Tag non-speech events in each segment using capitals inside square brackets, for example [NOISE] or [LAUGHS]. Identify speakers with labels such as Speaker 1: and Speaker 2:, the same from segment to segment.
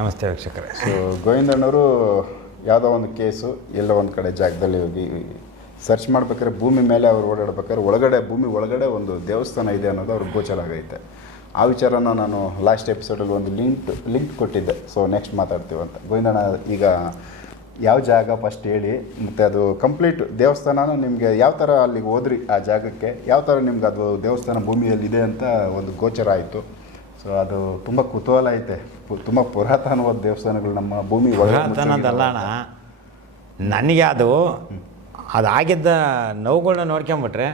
Speaker 1: ನಮಸ್ತೆ ವೀಕ್ಷಕರೇ.
Speaker 2: ಸೊ ಗೋವಿಂದಣ್ಣವರು ಯಾವುದೋ ಒಂದು ಕೇಸು, ಎಲ್ಲೋ ಒಂದು ಕಡೆ ಜಾಗದಲ್ಲಿ ಹೋಗಿ ಸರ್ಚ್ ಮಾಡ್ಬೇಕಾದ್ರೆ ಭೂಮಿ ಮೇಲೆ ಅವ್ರು ಓಡಾಡ್ಬೇಕಾದ್ರೆ ಒಳಗಡೆ, ಭೂಮಿ ಒಳಗಡೆ ಒಂದು ದೇವಸ್ಥಾನ ಇದೆ ಅನ್ನೋದು ಅವ್ರಿಗೆ ಗೋಚರ ಆಗೈತೆ. ಆ ವಿಚಾರನ ನಾನು ಲಾಸ್ಟ್ ಎಪಿಸೋಡಲ್ಲಿ ಒಂದು ಲಿಂಕ್ ಲಿಂಕ್ ಕೊಟ್ಟಿದ್ದೆ. ಸೊ ನೆಕ್ಸ್ಟ್ ಮಾತಾಡ್ತೀವಿ ಅಂತ. ಗೋವಿಂದಣ್ಣ, ಈಗ ಯಾವ ಜಾಗ ಫಸ್ಟ್ ಹೇಳಿ, ಮತ್ತು ಅದು ಕಂಪ್ಲೀಟ್ ದೇವಸ್ಥಾನನ ನಿಮಗೆ ಯಾವ ಥರ ಅಲ್ಲಿಗೆ ಹೋದ್ರಿ ಆ ಜಾಗಕ್ಕೆ? ಯಾವ ಥರ ನಿಮ್ಗೆ ಅದು ದೇವಸ್ಥಾನ ಭೂಮಿಯಲ್ಲಿದೆ ಅಂತ ಒಂದು ಗೋಚರ ಆಯಿತು? ಸೊ ಅದು ತುಂಬ ಕುತೂಹಲ ಐತೆ. ತುಂಬ ಪುರಾತನವಾದ ದೇವಸ್ಥಾನಗಳು ನಮ್ಮ ಭೂಮಿ
Speaker 1: ಪುರಾತನದಲ್ಲ ಅಣ್ಣ ನನಗೆ ಅದು ಅದಾಗಿದ್ದ ನೋವುಗಳನ್ನ ನೋಡ್ಕೊಂಬಿಟ್ರೆ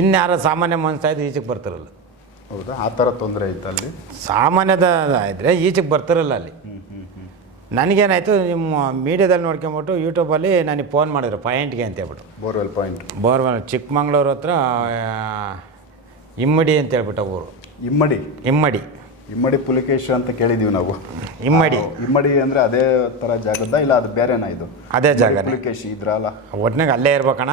Speaker 1: ಇನ್ಯಾರ ಸಾಮಾನ್ಯ ಇದ್ದು ಈಚೆಗೆ ಬರ್ತಿರಲ್ಲ.
Speaker 2: ಹೌದಾ? ಆ ಥರ ತೊಂದರೆ ಐತೆ ಅಲ್ಲಿ?
Speaker 1: ಸಾಮಾನ್ಯದ ಇದ್ರೆ ಈಚೆಗೆ ಬರ್ತಿರಲ್ಲ ಅಲ್ಲಿ. ನನಗೇನಾಯಿತು ನಿಮ್ಮ ಮೀಡಿಯಾದಲ್ಲಿ ನೋಡ್ಕೊಂಬಿಟ್ಟು ಯೂಟ್ಯೂಬಲ್ಲಿ ನನಗೆ ಫೋನ್ ಮಾಡಿದ್ರು ಪಾಯಿಂಟ್ಗೆ ಅಂತ ಹೇಳ್ಬಿಟ್ಟು ಬೋರ್ವೆಲ್ ಪಾಯಿಂಟ್ ಬೋರ್ವೆಲ್ ಚಿಕ್ಕಮಂಗ್ಳೂರು ಹತ್ರ ಇಮ್ಮಡಿ ಅಂತ ಹೇಳ್ಬಿಟ್ಟು ಊರು. ಇಮ್ಮಡಿ. ಇಮ್ಮಡಿ.
Speaker 2: ಇಮ್ಮಡಿ ಪುಲಿಕೇಶ್ವರ ಅಂತ ಕೇಳಿದೀವಿ ನಾವು. ಇಮ್ಮಡಿ. ಇಮ್ಮಡಿ ಅಂದ್ರೆ ಅದೇ ತರ ಜಾಗದ ಇಲ್ಲ ಅದು ಬೇರೆನಾ ಇದು? ಅದೇ ಜಾಗ ಪುಲಿಕೇಶ್ ಇದ್ರಲ್ಲ
Speaker 1: ಒಟ್ನಾಗ ಅಲ್ಲೇ ಇರ್ಬೇಕಣ್ಣ.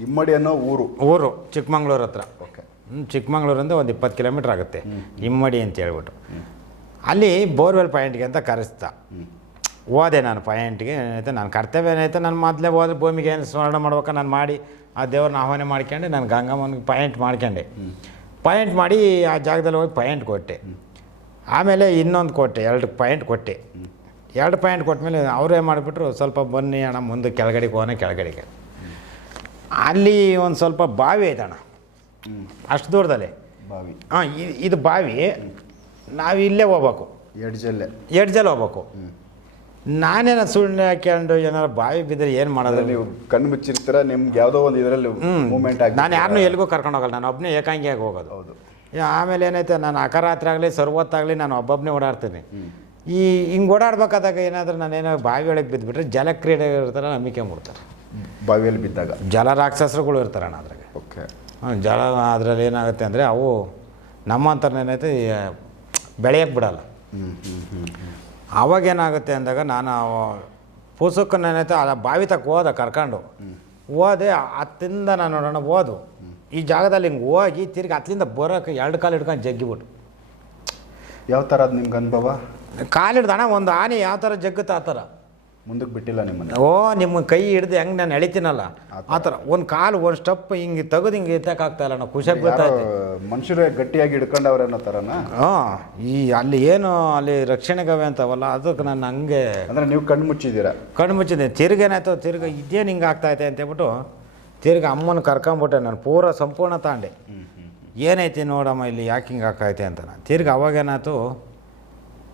Speaker 2: ಇಮ್ಮಡಿ ಅನ್ನೋ ಊರು.
Speaker 1: ಊರು ಚಿಕ್ಕಮಂಗ್ಳೂರು ಹತ್ರ. ಓಕೆ. ಚಿಕ್ಕಮಂಗ್ಳೂರಿಂದ ಒಂದು ಇಪ್ಪತ್ತು ಕಿಲೋಮೀಟ್ರ್ ಆಗುತ್ತೆ. ಇಮ್ಮಡಿ ಅಂತ ಹೇಳ್ಬಿಟ್ಟು. ಅಲ್ಲಿ ಬೋರ್ವೆಲ್ ಪಾಯಿಂಟ್ಗೆ ಅಂತ ಕರೆಸ್ತ. ಹೋದೆ ನಾನು ಪಾಯಿಂಟ್ಗೆ ಏನಾಯ್ತು ನನ್ನ ಕರ್ತವ್ಯ ಏನಾಯ್ತು ನಾನು ಮೊದಲೇ ಹೋದ್ರೆ ಭೂಮಿಗೆ ಏನು ಸ್ಮರಣೆ ಮಾಡ್ಬೇಕು ನಾನು ಮಾಡಿ ಆ ದೇವ್ರನ್ನ ಆಹ್ವಾನ ಮಾಡ್ಕೊಂಡು ನಾನು ಗಂಗಮ್ಮನಿಗೆ ಪಾಯಿಂಟ್ ಮಾಡ್ಕೊಂಡೆ. ಪಾಯಿಂಟ್ ಮಾಡಿ ಆ ಜಾಗದಲ್ಲಿ ಹೋಗಿ ಪಾಯಿಂಟ್ ಕೊಟ್ಟೆ. ಆಮೇಲೆ ಇನ್ನೊಂದು ಕೊಟ್ಟೆ ಎರಡು ಪಾಯಿಂಟ್ ಕೊಟ್ಟೆ. ಎರಡು ಪಾಯಿಂಟ್ ಕೊಟ್ಟಮೇಲೆ ಅವರೇ ಮಾಡಿಬಿಟ್ರು ಸ್ವಲ್ಪ ಬನ್ನಿ ಅಣ್ಣ ಮುಂದೆ ಕೆಳಗಡೆಗೆ ಹೋಗೋಣ ಕೆಳಗಡೆಗೆ. ಅಲ್ಲಿ ಒಂದು ಸ್ವಲ್ಪ ಬಾವಿ ಐತಣ್ಣ ಹ್ಞೂ ಅಷ್ಟು ದೂರದಲ್ಲಿ. ಬಾವಿ. ಹಾಂ ಇದು ಬಾವಿ. ನಾವು ಇಲ್ಲೇ ಹೋಗ್ಬೇಕು. ಎಡ್ಜಲ್ಲೇ. ಎಡ್ಜಲ್ಲಿ ಹೋಗ್ಬೇಕು. ನಾನೇನ ಸುಳ್ಳು ಹಾಕ್ಯಂಡು ಏನಾರು ಬಾವಿ ಬಿದ್ದರೆ ಏನು ಮಾಡೋದು? ನೀವು
Speaker 2: ಕಣ್ಣು ಮುಚ್ಚಿರ್ತೀರ ನಿಮ್ಗೆ ಯಾವುದೋ ಒಂದು ಇದರಲ್ಲಿ ಮೂಮೆಂಟ್
Speaker 1: ಆಗಿ ನಾನು ಯಾರನ್ನೂ ಎಲ್ಲಿಗೂ ಕರ್ಕೊಂಡು ಹೋಗಲ್ಲ. ನಾನು ಒಬ್ಬನೇ ಏಕಾಂಗಿಯಾಗಿ ಹೋಗೋದು. ಹೌದು. ಆಮೇಲೆ ಏನೈತೆ ನಾನು ಅಕರಾತ್ರಿ ಆಗಲಿ ಸರ್ವತ್ತಾಗಲಿ ನಾನು ಒಬ್ಬೊಬ್ಬನೇ ಓಡಾಡ್ತೀನಿ. ಈ ಹಿಂಗೆ ಓಡಾಡ್ಬೇಕಾದಾಗ ಏನಾದರೂ ನಾನೇನೋ ಬಾವಿ ಒಳಗೆ ಬಿದ್ದುಬಿಟ್ರೆ ಜಲಕ್ರೀಡೆ ಇರ್ತಾರೆ ಮೂಡ್ತಾರೆ
Speaker 2: ಬಾವಿಯಲ್ಲಿ ಬಿದ್ದಾಗ.
Speaker 1: ಜಲ ರಾಕ್ಷಸರುಗಳು ಇರ್ತಾರೆ ಅಣ್ಣ ಅದ್ರಾಗೆ. ಓಕೆ. ಜಲ ಅದರಲ್ಲಿ ಏನಾಗುತ್ತೆ ಅಂದರೆ ಅವು ನಮ್ಮಂಥವ್ರನ್ನೇನೈತೆ ಬೆಳೆಯಕ್ಕೆ ಬಿಡಲ್ಲ. ಹ್ಞೂ ಹ್ಞೂ ಹ್ಞೂ ಹ್ಞೂ ಅವಾಗ ಏನಾಗುತ್ತೆ ಅಂದಾಗ ನಾನು ಪುಸ್ತಕನೇನೈತೆ ಆ ಬಾವಿ ತಕ್ಕ ಹೋದ ಕರ್ಕೊಂಡು. ಹೋದೆ ಅತ್ತಿಂದ ನಾನು ನೋಡೋಣ ಹೋದು. ಈ ಜಾಗದಲ್ಲಿ ಹಿಂಗೆ ಹೋಗಿ ತಿರ್ಗಿ ಅತ್ಲಿಂದ ಬರೋಕೆ ಎರಡು ಕಾಲು ಹಿಡ್ಕೊಂಡು ಜಗ್ಗಿಬಿಟ್ಟು
Speaker 2: ಯಾವ ಥರ ಅದು ನಿಮ್ಗೆ ಅನುಭವ?
Speaker 1: ಕಾಲು ಅಣ್ಣ ಒಂದು ಆನೆ ಯಾವ ಥರ ಜಗ್ಗುತ್ತೆ ಆ ಥರ
Speaker 2: ಮುಂದಕ್ಕೆ ಬಿಟ್ಟಿಲ್ಲ ನಿಮ್ಮನ್ನ.
Speaker 1: ಓ ನಿಮ್ಮ ಕೈ ಹಿಡ್ದು ಹೆಂಗೆ ನಾನು ಎಳಿತೀನಲ್ಲ? ಆ ಥರ ಒಂದು ಕಾಲು ಒಂದು ಸ್ಟೆಪ್ ಹಿಂಗೆ ತೆಗೆದು ಹಿಂಗೆ ಎತ್ತಕ್ಕಾಗ್ತಾಯಿಲ್ಲ ನಾವು ಖುಷಿಯಾಗಿ ಬೀಳ್ತಾ
Speaker 2: ಮನುಷ್ಯರು ಗಟ್ಟಿಯಾಗಿ ಹಿಡ್ಕೊಂಡವ್ರೆ ಅನ್ನೋ ಥರನ
Speaker 1: ಹಾಂ ಈ ಅಲ್ಲಿ ಏನು ಅಲ್ಲಿ ರಕ್ಷಣೆಗವೆ ಅಂತಾವಲ್ಲ ಅದಕ್ಕೆ ನಾನು ಹಂಗೆ
Speaker 2: ಅಂದ್ರೆ ನೀವು ಕಣ್ಣು ಮುಚ್ಚಿದ್ದೀರಾ?
Speaker 1: ಕಣ್ಣು ಮುಚ್ಚಿದೆ ತಿರ್ಗೇನಾಯ್ತು ತಿರ್ಗ ಇದೇನು ಹಿಂಗೆ ಆಗ್ತಾಯಿದೆ ಅಂತ ಹೇಳ್ಬಿಟ್ಟು ತಿರ್ಗ ಅಮ್ಮನ ಕರ್ಕೊಂಬಿಟ್ಟೆ ನಾನು. ಪೂರ ಸಂಪೂರ್ಣ ತಾಂಡೆ. ಏನೈತಿ ನೋಡಮ್ಮ ಇಲ್ಲಿ ಯಾಕೆ ಹಿಂಗೆ ಆಗ್ತೈತೆ ಅಂತ ನಾನು. ತಿರ್ಗ ಅವಾಗೇನಾಯ್ತು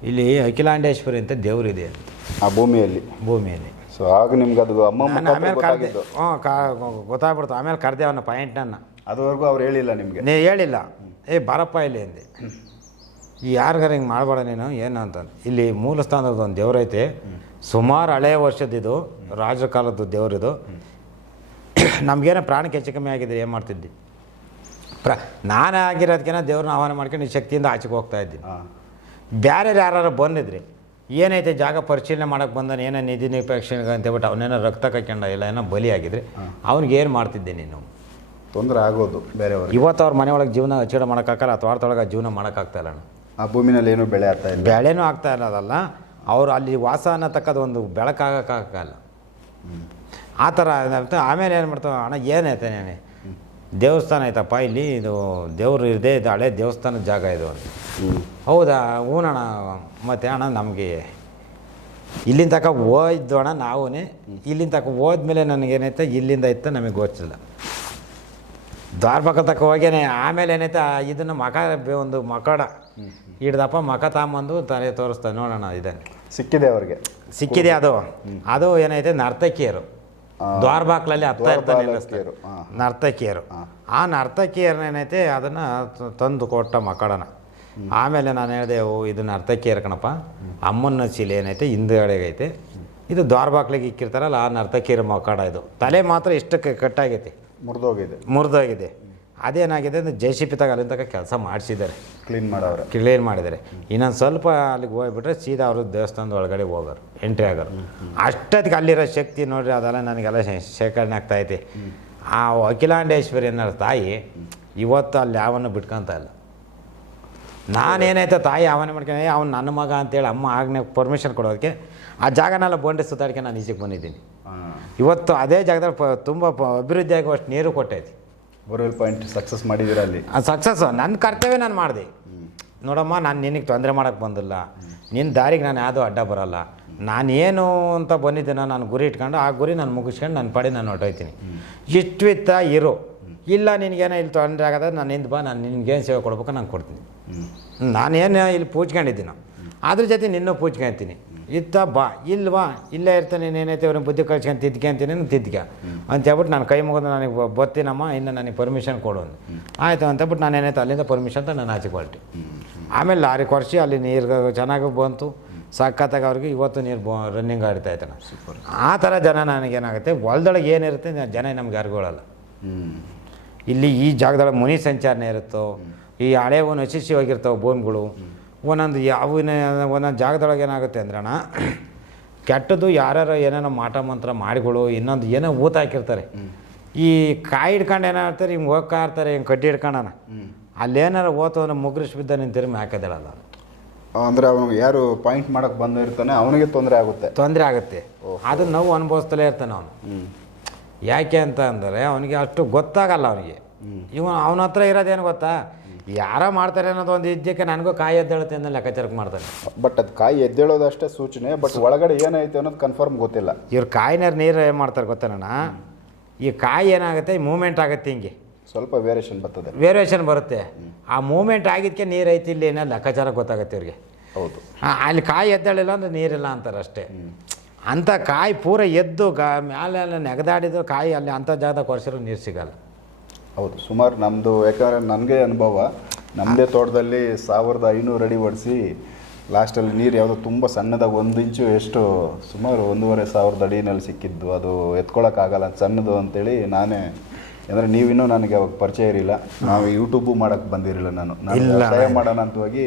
Speaker 1: ಇಲ್ಲಿ ಅಖಿಲಾಂಡೇಶ್ವರಿ ಅಂತ ದೇವರಿದೆ ಆ ಭೂಮಿಯಲ್ಲಿ. ಭೂಮಿಯಲ್ಲಿ.
Speaker 2: ಸೊ ಆಗ ನಿಮ್ಗೆ ಅದು ಅಮ್ಮ ನಾನು ಆಮೇಲೆ ಕರೆದೆ
Speaker 1: ಹ್ಞೂ ಕಾ ಗೊತ್ತಾಗ್ಬಿಡ್ತು. ಆಮೇಲೆ ಕರೆದೆ ಅವನ ನನ್ನ
Speaker 2: ಅದುವರೆಗೂ ಅವ್ರು ಹೇಳಿಲ್ಲ ನಿಮಗೆ.
Speaker 1: ನೀ ಹೇಳಿಲ್ಲ. ಏ ಬಾರಪ್ಪ ಇಲ್ಲಿ ಅಂದೆ. ಈ ಯಾರಿಗಾರ ಹಿಂಗೆ ಮಾಡಬೇಡ ನೀನು ಏನು ಅಂತ ಇಲ್ಲಿ ಮೂಲ ಸ್ಥಾನದ ಒಂದು ದೇವರೈತೆ. ಸುಮಾರು ಹಳೆಯ ವರ್ಷದಿದು ರಾಜರ ಕಾಲದ್ದು ದೇವರಿದು. ನಮಗೇನೋ ಪ್ರಾಣಕ್ಕೆ ಹೆಚ್ಚು ಕಮ್ಮಿ ಆಗಿದೆ ಏನು ಮಾಡ್ತಿದ್ದಿ? ಪ್ರ ನಾನು ಆಗಿರೋದಕ್ಕಿಂತ ದೇವ್ರನ್ನ ಆಹ್ವಾನ ಮಾಡ್ಕೊಂಡು ಈ ಶಕ್ತಿಯಿಂದ ಆಚೆಗೆ ಹೋಗ್ತಾ ಇದ್ದೀನಿ. ಬೇರೆ ಯಾರು ಬಂದಿದ್ರಿ? ಏನೈತೆ ಜಾಗ ಪರಿಶೀಲನೆ ಮಾಡೋಕ್ಕೆ ಬಂದಾನೆ ಏನೋ ನಿಧಿ ನಿಪೇಕ್ಷಣೆ ಅಂತ ಹೇಳ್ಬಿಟ್ಟು ಅವನೇನೋ ರಕ್ತ ಕಕ್ಕೊಂಡ ಇಲ್ಲ ಏನೋ ಬಲಿ ಆಗಿದ್ರೆ. ಅವ್ನಿಗೆ ಏನು ಮಾಡ್ತಿದ್ದೆ ನೀನು?
Speaker 2: ತೊಂದರೆ ಆಗೋದು ಬೇರೆಯವರು
Speaker 1: ಇವತ್ತು ಅವ್ರ ಮನೆ ಒಳಗೆ ಜೀವನ ಅಚ್ಚಡ ಮಾಡೋಕ್ಕಾಗಲ್ಲ ಅಥವಾ ವಾರದೊಳಗೆ ಜೀವನ ಮಾಡೋಕ್ಕಾಗ್ತಾ ಇಲ್ಲ ಅಣ್ಣ.
Speaker 2: ಆ ಭೂಮಿನಲ್ಲಿ ಏನೂ ಬೆಳೆ ಆಗ್ತಾ ಇಲ್ಲ.
Speaker 1: ಬೆಳೆನೂ ಆಗ್ತಾ ಇರೋದಲ್ಲ ಅವರು ಅಲ್ಲಿ ವಾಸ ಅನ್ನತಕ್ಕದ್ದು ಒಂದು ಬೆಳಕಾಗಕ್ಕಾಗಲ್ಲ ಆ ಥರ ಆಮೇಲೆ ಏನು ಮಾಡ್ತಾವೆ ಅಣ್ಣ ಏನೈತೆ ನೇನೆ? ದೇವಸ್ಥಾನ ಐತಪ್ಪ ಇಲ್ಲಿ ಇದು ದೇವರು ಇರದೆ ಇದು ಹಳೆ ದೇವಸ್ಥಾನದ ಜಾಗ ಇದು. ಅಂತ ಹೌದಾ? ಹೂನಣ್ಣ ಮತ್ತೆ ಅಣ್ಣ ನಮಗೆ ಇಲ್ಲಿಂದ ತಕ ಹೋಯ್ದು ಅಣ್ಣ ನಾವೂ ಇಲ್ಲಿಂದ ತಕ ಹೋದ್ಮೇಲೆ ನನಗೇನೈತೆ ಇಲ್ಲಿಂದ ಇತ್ತು ನಮಗೆ ಗೊತ್ತಿಲ್ಲ. ದ್ವಾರಪಕ್ಕ ತಕ್ಕ ಹೋಗ್ಯಾನೆ ಆಮೇಲೆ ಏನೈತೆ ಇದನ್ನು ಮಕ ಒಂದು ಮಕಡ ಹಿಡ್ದಪ್ಪ ಮಕ ತಗೊಂಬಂದು ತಲೆ ತೋರಿಸ್ತಾ ನೋಡೋಣ ಇದನ್ನು. ಸಿಕ್ಕಿದೆ ಅವ್ರಿಗೆ. ಸಿಕ್ಕಿದೆ ಅದು. ಅದು ಏನೈತೆ ನರ್ತಕಿಯರು. ದ್ವಾರಬಾಕ್ಲಲ್ಲಿ ಹತ್ತ ಇರ್ತಾನೆ. ನರ್ತಕಿಯರು. ಆ. ನರ್ತಕಿಯರ್ನ ಏನೈತೆ ಅದನ್ನು ತಂದು ಕೊಟ್ಟ ಮಕ್ಕಳನ್ನ ಆಮೇಲೆ ನಾನು ಹೇಳಿದೆ ಓ ಇದು ನರ್ತಕಿಯರ್ ಕಣಪ್ಪ. ಅಮ್ಮನ ಚೀಲ ಏನೈತೆ ಹಿಂದುಗಡೆಗೈತೆ. ಇದು ದ್ವಾರಬಾಕ್ಲಿಗೆ ಇಕ್ಕಿರ್ತಾರಲ್ಲ ಆ ನರ್ತಕಿಯರ ಮಕ್ಕಳ ಇದು. ತಲೆ ಮಾತ್ರ ಇಷ್ಟಕ್ಕೆ ಕಟ್ಟಾಗೈತೆ.
Speaker 2: ಮುರಿದೋಗಿದೆ.
Speaker 1: ಮುರಿದೋಗಿದೆ. ಅದೇನಾಗಿದೆ ಅಂದರೆ ಜೆ ಸಿ ಪಿ ತಗ ಅಲ್ಲಿಂದ ಕೆಲಸ ಮಾಡಿಸಿದ್ದಾರೆ.
Speaker 2: ಕ್ಲೀನ್ ಮಾಡೋರು
Speaker 1: ಕ್ಲೀನ್ ಮಾಡಿದ್ದಾರೆ. ಇನ್ನೊಂದು ಸ್ವಲ್ಪ ಅಲ್ಲಿಗೆ ಹೋಗ್ಬಿಟ್ರೆ ಸೀದಾ ಅವರು ದೇವಸ್ಥಾನದ ಒಳಗಡೆ ಹೋಗೋರು ಎಂಟ್ರಿ ಆಗೋರು. ಅಷ್ಟೊತ್ತಿಗೆ ಅಲ್ಲಿರೋ ಶಕ್ತಿ ನೋಡಿರಿ ಅದೆಲ್ಲ ನನಗೆಲ್ಲ ಶೇ- ಆಗ್ತಾ ಐತಿ. ಆ ಅಖಿಲಾಂಡೇಶ್ವರಿ ಅನ್ನೋ ತಾಯಿ ಇವತ್ತು ಅಲ್ಲಿ ಯಾವನ್ನು ಬಿಟ್ಕೊಂತ ಇಲ್ಲ. ನಾನೇನಾಯ್ತು ತಾಯಿ ಅವನೇ ಮಾಡ್ಕೊಂಡು ಅವ್ನು ನನ್ನ ಮಗ ಅಂತೇಳಿ ಅಮ್ಮ ಆಗ್ನೆ ಪರ್ಮಿಷನ್ ಕೊಡೋದಕ್ಕೆ ಆ ಜಾಗನೆಲ್ಲ ಬೋಂಡೆ ಸುತ್ತಾಡಿಕೆ ನಾನು ಈಚೆಗೆ ಬಂದಿದ್ದೀನಿ. ಇವತ್ತು ಅದೇ ಜಾಗದಲ್ಲಿ ಪ ತುಂಬ ಅಭಿವೃದ್ಧಿಯಾಗುವಷ್ಟು ನೀರು ಕೊಟ್ಟೈತಿ.
Speaker 2: ಬೋರ್ವೆಲ್ ಪಾಯಿಂಟ್ ಸಕ್ಸಸ್ ಮಾಡಿದ್ದೀರಾ ಅಲ್ಲಿ?
Speaker 1: ಸಕ್ಸಸ್ ನನ್ನ ಕರ್ತವ್ಯ ನಾನು ಮಾಡಿದೆ. ನೋಡಮ್ಮ ನಾನು ನಿನಗೆ ತೊಂದರೆ ಮಾಡೋಕ್ಕೆ ಬಂದಿಲ್ಲ. ನಿನ್ನ ದಾರಿಗೆ ನಾನು ಯಾವುದೂ ಅಡ್ಡ ಬರಲ್ಲ. ನಾನೇನು ಅಂತ ಬಂದಿದ್ದೀನೋ ನಾನು ಗುರಿ ಇಟ್ಕೊಂಡು ಆ ಗುರಿ ನಾನು ಮುಗಿಸ್ಕೊಂಡು ನನ್ನ ಪಡೆ ನಾನು ಹೊಟ್ಟೋಯ್ತೀನಿ ಇಷ್ಟ್ವಿತ್ತ ಇರು. ಇಲ್ಲ ನಿನಗೇನೋ ಇಲ್ಲಿ ತೊಂದರೆ ಆಗದ ನಾನು ನಿಂದು ಬಾ ನಾನು ನಿನಗೇನು ಸೇವೆ ಕೊಡ್ಬೇಕು ನಾನು ಕೊಡ್ತೀನಿ. ನಾನೇನು ಇಲ್ಲಿ ಪೂಜ್ಕೊಂಡಿದ್ದೀನೋ ಅದ್ರ ಜೊತೆ ನಿನ್ನೂ ಪೂಜ್ಕೊಂತೀನಿ ಇತ್ತ ಬಾ ಇಲ್ವಾ? ಇಲ್ಲೇ ಇರ್ತಾನೆ ನೀನೇನೈತೆ ಅವ್ರನ್ನ ಬುದ್ಧಿ ಕಳ್ಸ್ಕೊಂಡು ತಿದ್ಕೊಂತೀನಿ ನೀನು ತಿದ್ಕೆ ಅಂತ ಹೇಳ್ಬಿಟ್ಟು ನಾನು ಕೈ ಮುಗಿದು ನನಗೆ ಬತ್ತಿನಮ್ಮ ಬರ್ತೀನಮ್ಮ ಇನ್ನು ನನಗೆ ಪರ್ಮಿಷನ್ ಕೊಡು ಅಂದು. ಆಯಿತು ಅಂತ ಹೇಳ್ಬಿಟ್ಟು ನಾನು ಏನಾಯ್ತು ಅಲ್ಲಿಂದ ಪರ್ಮಿಷನ್ ಅಂತ ನಾನು ಆಚೆ ಹೊರಟೆ. ಆಮೇಲೆ ಲಾರಿ ಕೊರ್ಸಿ ಅಲ್ಲಿ ನೀರು ಚೆನ್ನಾಗಿ ಬಂತು. ಸಖತ್ತಾಗಿ ಅವ್ರಿಗೆ ಇವತ್ತು ನೀರು ಬ ರನ್ನಿಂಗ್ ಆಡ್ತಾ ಇದ್ದಾನೆ. ಆ ಥರ ಜನ ನನಗೇನಾಗುತ್ತೆ ಹೊಲ್ದೊಳಗೆ ಏನಿರುತ್ತೆ ಜನ ನಮ್ಗೆ ಯಾರಿಗೊಳ್ಳಲ್ಲ ಹ್ಞೂ ಇಲ್ಲಿ ಈ ಜಾಗದೊಳಗೆ ಮುನಿ ಸಂಚಾರನೇ ಇರುತ್ತೋ ಈ ಹಳೆವು ನಶಿಸಿ ಹೋಗಿರ್ತಾವೆ ಭೂಮಿಗಳು ಒಂದೊಂದು ಯಾವಿನ ಒಂದೊಂದು ಜಾಗದೊಳಗೆ ಏನಾಗುತ್ತೆ ಅಂದ್ರಣ ಕೆಟ್ಟದ್ದು ಯಾರ್ಯಾರು ಏನೇನೋ ಮಾಟ ಮಂತ್ರ ಮಾಡಿಗಳು ಇನ್ನೊಂದು ಏನೋ ಊತ ಹಾಕಿರ್ತಾರೆ. ಈ ಕಾಯಿ ಹಿಡ್ಕೊಂಡು ಏನಾಗ್ತಾರೆ ಹಿಂಗೆ ಹೋಗ್ತಾ ಇರ್ತಾರೆ ಹಿಂಗೆ ಕಡ್ಡಿ ಹಿಡ್ಕೊಂಡಣ ಅಲ್ಲೇನಾರು ಓತು ಅಂದ್ರೆ ಮುಗ್ರಿಸಿ ಬಿದ್ದ ನಿಂತಿರಿ ಮ್ಯಾಕದಳಲ್ಲ
Speaker 2: ಅಂದರೆ ಅವನು ಯಾರು ಪಾಯಿಂಟ್ ಮಾಡೋಕ್ಕೆ ಬಂದು ಇರ್ತಾನೆ ಅವನಿಗೆ ತೊಂದರೆ ಆಗುತ್ತೆ.
Speaker 1: ತೊಂದರೆ ಆಗುತ್ತೆ. ಅದನ್ನು ನಾವು ಅನುಭವಿಸ್ತಲೇ ಇರ್ತಾನೆ ಅವನು. ಯಾಕೆ ಅಂತ ಅಂದರೆ ಅವನಿಗೆ ಅಷ್ಟು ಗೊತ್ತಾಗಲ್ಲ ಅವನಿಗೆ. ಇವನು ಅವನ ಹತ್ರ ಇರೋದೇನು ಗೊತ್ತಾ? ಯಾರ ಮಾಡ್ತಾರೆ ಅನ್ನೋದು ಒಂದು ಇದ್ದಕ್ಕೆ ನನಗೂ ಕಾಯಿ ಎದ್ದೇಳುತ್ತೆ ಅನ್ನೋ ಲೆಕ್ಕಾಚಾರಕ್ಕೆ ಮಾಡ್ತಾರೆ.
Speaker 2: ಬಟ್ ಅದು ಕಾಯಿ ಎದ್ದೇಳೋದಷ್ಟೇ ಸೂಚನೆ ಬಟ್ ಒಳಗಡೆ ಏನೈತೆ ಅನ್ನೋದು ಕನ್ಫರ್ಮ್ ಗೊತ್ತಿಲ್ಲ.
Speaker 1: ಇವ್ರು ಕಾಯಿನಾರು ನೀರು ಏನು ಮಾಡ್ತಾರೆ ಗೊತ್ತಾನ ಈ ಕಾಯಿ ಏನಾಗುತ್ತೆ ಈ ಮೂಮೆಂಟ್ ಆಗುತ್ತೆ ಹಿಂಗೆ.
Speaker 2: ಸ್ವಲ್ಪ ವೇರಿಯೇಷನ್ ಬರ್ತದೆ.
Speaker 1: ವೇರಿಯೇಷನ್ ಬರುತ್ತೆ. ಆ ಮೂಮೆಂಟ್ ಆಗಿದ್ದಕ್ಕೆ ನೀರು ಐತಿ ಇಲ್ಲಿ ಏನೋ ಲೆಕ್ಕಾಚಾರ ಗೊತ್ತಾಗುತ್ತೆ ಇವ್ರಿಗೆ. ಹೌದು. ಅಲ್ಲಿ ಕಾಯಿ ಎದ್ದೇಳಿಲ್ಲ ಅಂದ್ರೆ ನೀರಿಲ್ಲ ಅಂತಾರೆ ಅಷ್ಟೇ. ಅಂಥ ಕಾಯಿ ಪೂರ ಎದ್ದು ಗಾ ಮೇಲೆ ಅಲ್ಲಿ ನೆಗದಾಡಿದ್ರು ಕಾಯಿ ಅಲ್ಲಿ ಅಂಥ ಜಾಗದಾಗ ಕೊರೆಸಿರೋ ನೀರು ಸಿಗಲ್ಲ.
Speaker 2: ಹೌದು ಸುಮಾರು ನಮ್ಮದು ಯಾಕಂದರೆ ನನಗೆ ಅನುಭವ ನಮ್ಮದೇ ತೋಟದಲ್ಲಿ ಸಾವಿರದ ಐನೂರು ಅಡಿ ಹೊಡೆಸಿ ಲಾಸ್ಟಲ್ಲಿ ನೀರು ಯಾವುದೋ ತುಂಬ ಸಣ್ಣದಾಗಿ ಒಂದು ಇಂಚು ಎಷ್ಟು ಸುಮಾರು ಒಂದೂವರೆ ಸಾವಿರದ ಅಡಿನಲ್ಲಿ ಸಿಕ್ಕಿದ್ದು. ಅದು ಎತ್ಕೊಳ್ಳೋಕ್ಕಾಗಲ್ಲ ಸಣ್ಣದು ಅಂತೇಳಿ ನಾನೇ ಅಂದರೆ ನೀವಿನ್ನೂ ನನಗೆ ಅವಾಗ ಪರಿಚಯ ಇರಲಿಲ್ಲ. ನಾವು ಯೂಟ್ಯೂಬು ಮಾಡೋಕ್ಕೆ ಬಂದಿರಲಿಲ್ಲ ನಾನು. ನಾನು ಸಹಾಯ ಮಾಡೋಣ ಅಂತ ಹೋಗಿ